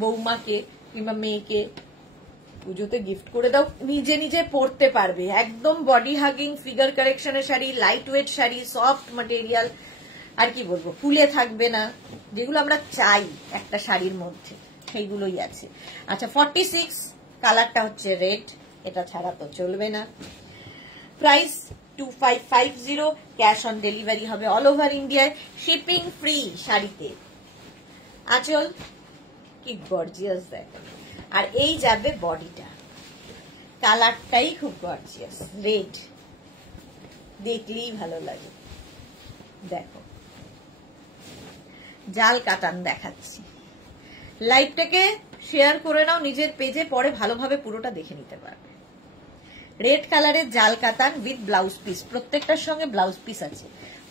বৌমাকে কিংবা মেয়েকে পুজোতে গিফট করে দাও, নিজে নিজে পরতে পারবে। একদম বডি হাগিং, ফিগার কারেকশনের sari, light weight sari, soft material, আর কি বলবো, ফুলে থাকবে না, যেগুলো আমরা চাই একটা শাড়ির মধ্যে, সেইগুলোই আছে। আচ্ছা 46, কালারটা হচ্ছে রেড, এটা ছাড়া তো চলবে না। প্রাইস 2550, ক্যাশ অন ডেলিভারি হবে অল ওভার ইন্ডিয়ায়, শিপিং ফ্রি শাড়িতে। আঁচল কি গর্জিয়াস দেখো, আর এই যাবে বডিটা, কালারটাই খুব গর্জিয়াস, রেড, দেখলেই ভালো লাগে। দেখো জাল কাতান দেখাচ্ছি। লাইভটাকে শেয়ার করে নাও নিজের পেজে, পরে ভালোভাবে পুরোটা দেখে নিতে পারবে। রেড কালারের জাল কাতান উইথ ব্লাউজ পিস, প্রত্যেকটার সঙ্গে ব্লাউজ পিস আছে।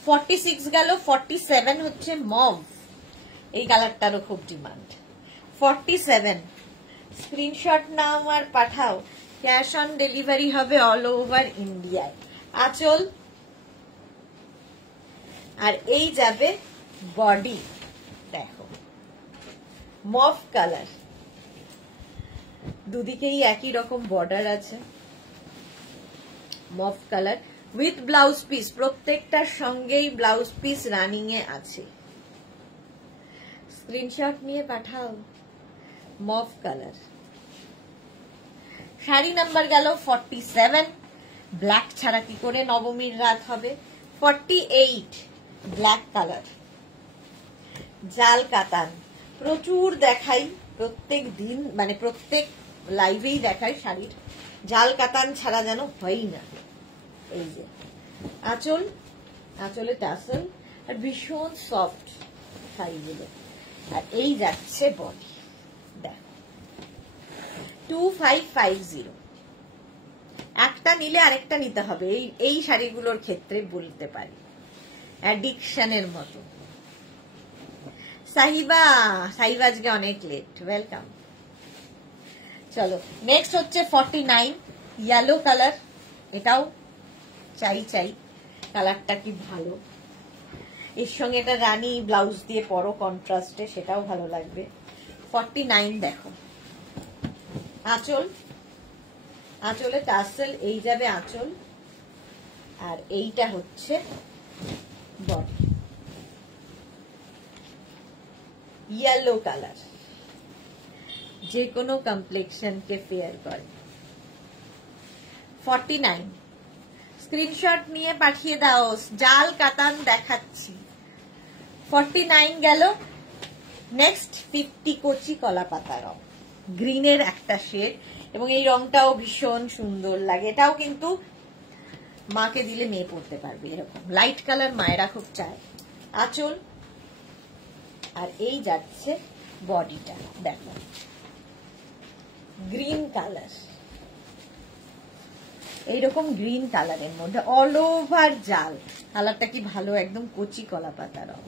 46 গেল। 47 হচ্ছে মভ, এই কালারটারও খুব ডিমান্ড। 47, স্ক্রিনশট নাও আর পাঠাও, ক্যাশ অন ডেলিভারি হবে অল ওভার ইন্ডিয়ায়। আঁচল, আর এই যাবে বডি। দেখো মভ কালার, দুদিকেই একই রকম বর্ডার আছে, mauve colour with blouse piece, প্রত্যেকটার সঙ্গেই ব্লাউজ পিস রানিং এ আছে। স্ক্রিনশট নিয়ে পাঠাও। মভ কালার, শাড়ি নাম্বার গেল 47, ব্ল্যাক ছাড়া কি করে নবমীর রাত হবে। 48, ব্ল্যাক কালার, জাল কাতান, প্রচুর দেখাই, প্রত্যেক দিন মানে প্রত্যেক লাইভেই দেখাই শাড়ির জাল কাতান ছাড়া যেন হয়ই না। এই যে আঁচল, আঁচলে টাসেল, আর ভীষণ সফট শাড়িগুলো, আর এই যাচ্ছে বডি। দেখো 2550, একটা নিলে আরেকটা নিতে হবে, এই শাড়িগুলোর ক্ষেত্রে বলতে পারি অ্যাডিকশনের মতো। সাহিবা, সাহিবা আজকে অনেক লেট, ওয়েলকাম। চলো নেক্সট হচ্ছে 49, ইয়েলো কালার, এটাও চাই চাই, কালারটা কি ভালো, এর সঙ্গে এটা রানী ব্লাউজ দিয়ে পরো কন্ট্রাস্টে, সেটাও ভালো লাগবে। 49 দেখো। আঁচল, আঁচলে টাসেল, এই যাবে আঁচল, আর এইটা হচ্ছে বডি। ইয়েলো কালার, যে কোনো কমপ্লেক্সনকে ফেয়ার করে। 49 স্ক্রিনশট নিয়ে পাঠিয়ে দাও, জাল কাতান দেখাচ্ছি। 49 গেল। নেক্সট 50 কচি কলা পাতা রং, গ্রিনের একটা শেড, এবং এই রংটাও ভীষণ সুন্দর লাগে। এটাও কিন্তু মাকে দিলে মেয়ে পড়তে পারবে, এরকম লাইট কালার মায়েরা খুব চায়। আঁচল, আর এই যাচ্ছে বডিটা, দেখো গ্রিন কালার, এইরকম গ্রিন কালারের মধ্যে অল ওভার জাল। কালারটা কি ভালো, একদম কচি কলা পাতা রং।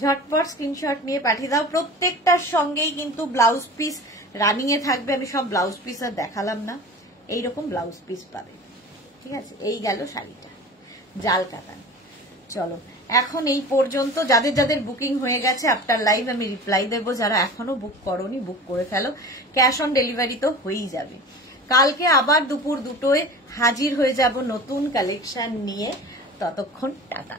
ঝটপট স্ক্রিনশট নিয়ে পাঠিয়ে দাও। প্রত্যেকটার সঙ্গেই কিন্তু ব্লাউজ পিস রানিং এ থাকবে। আমি সব ব্লাউজ পিস আর দেখালাম না, এইরকম ব্লাউজ পিস পাবে। ঠিক আছে, এই গেল শাড়িটা, জাল কাতান। চলো এখন এই পর্যন্ত। যাদের যাদের বুকিং হয়ে গেছে আফটার লাইভ আমি রিপ্লাই দেবো। যারা এখনো বুক করোনি বুক করে ফেলো, ক্যাশ অন ডেলিভারি তো হয়েই যাবে। কালকে আবার দুপুর 2টোয় হাজির হয়ে যাব নতুন কালেকশন নিয়ে। ততক্ষণ টাটা।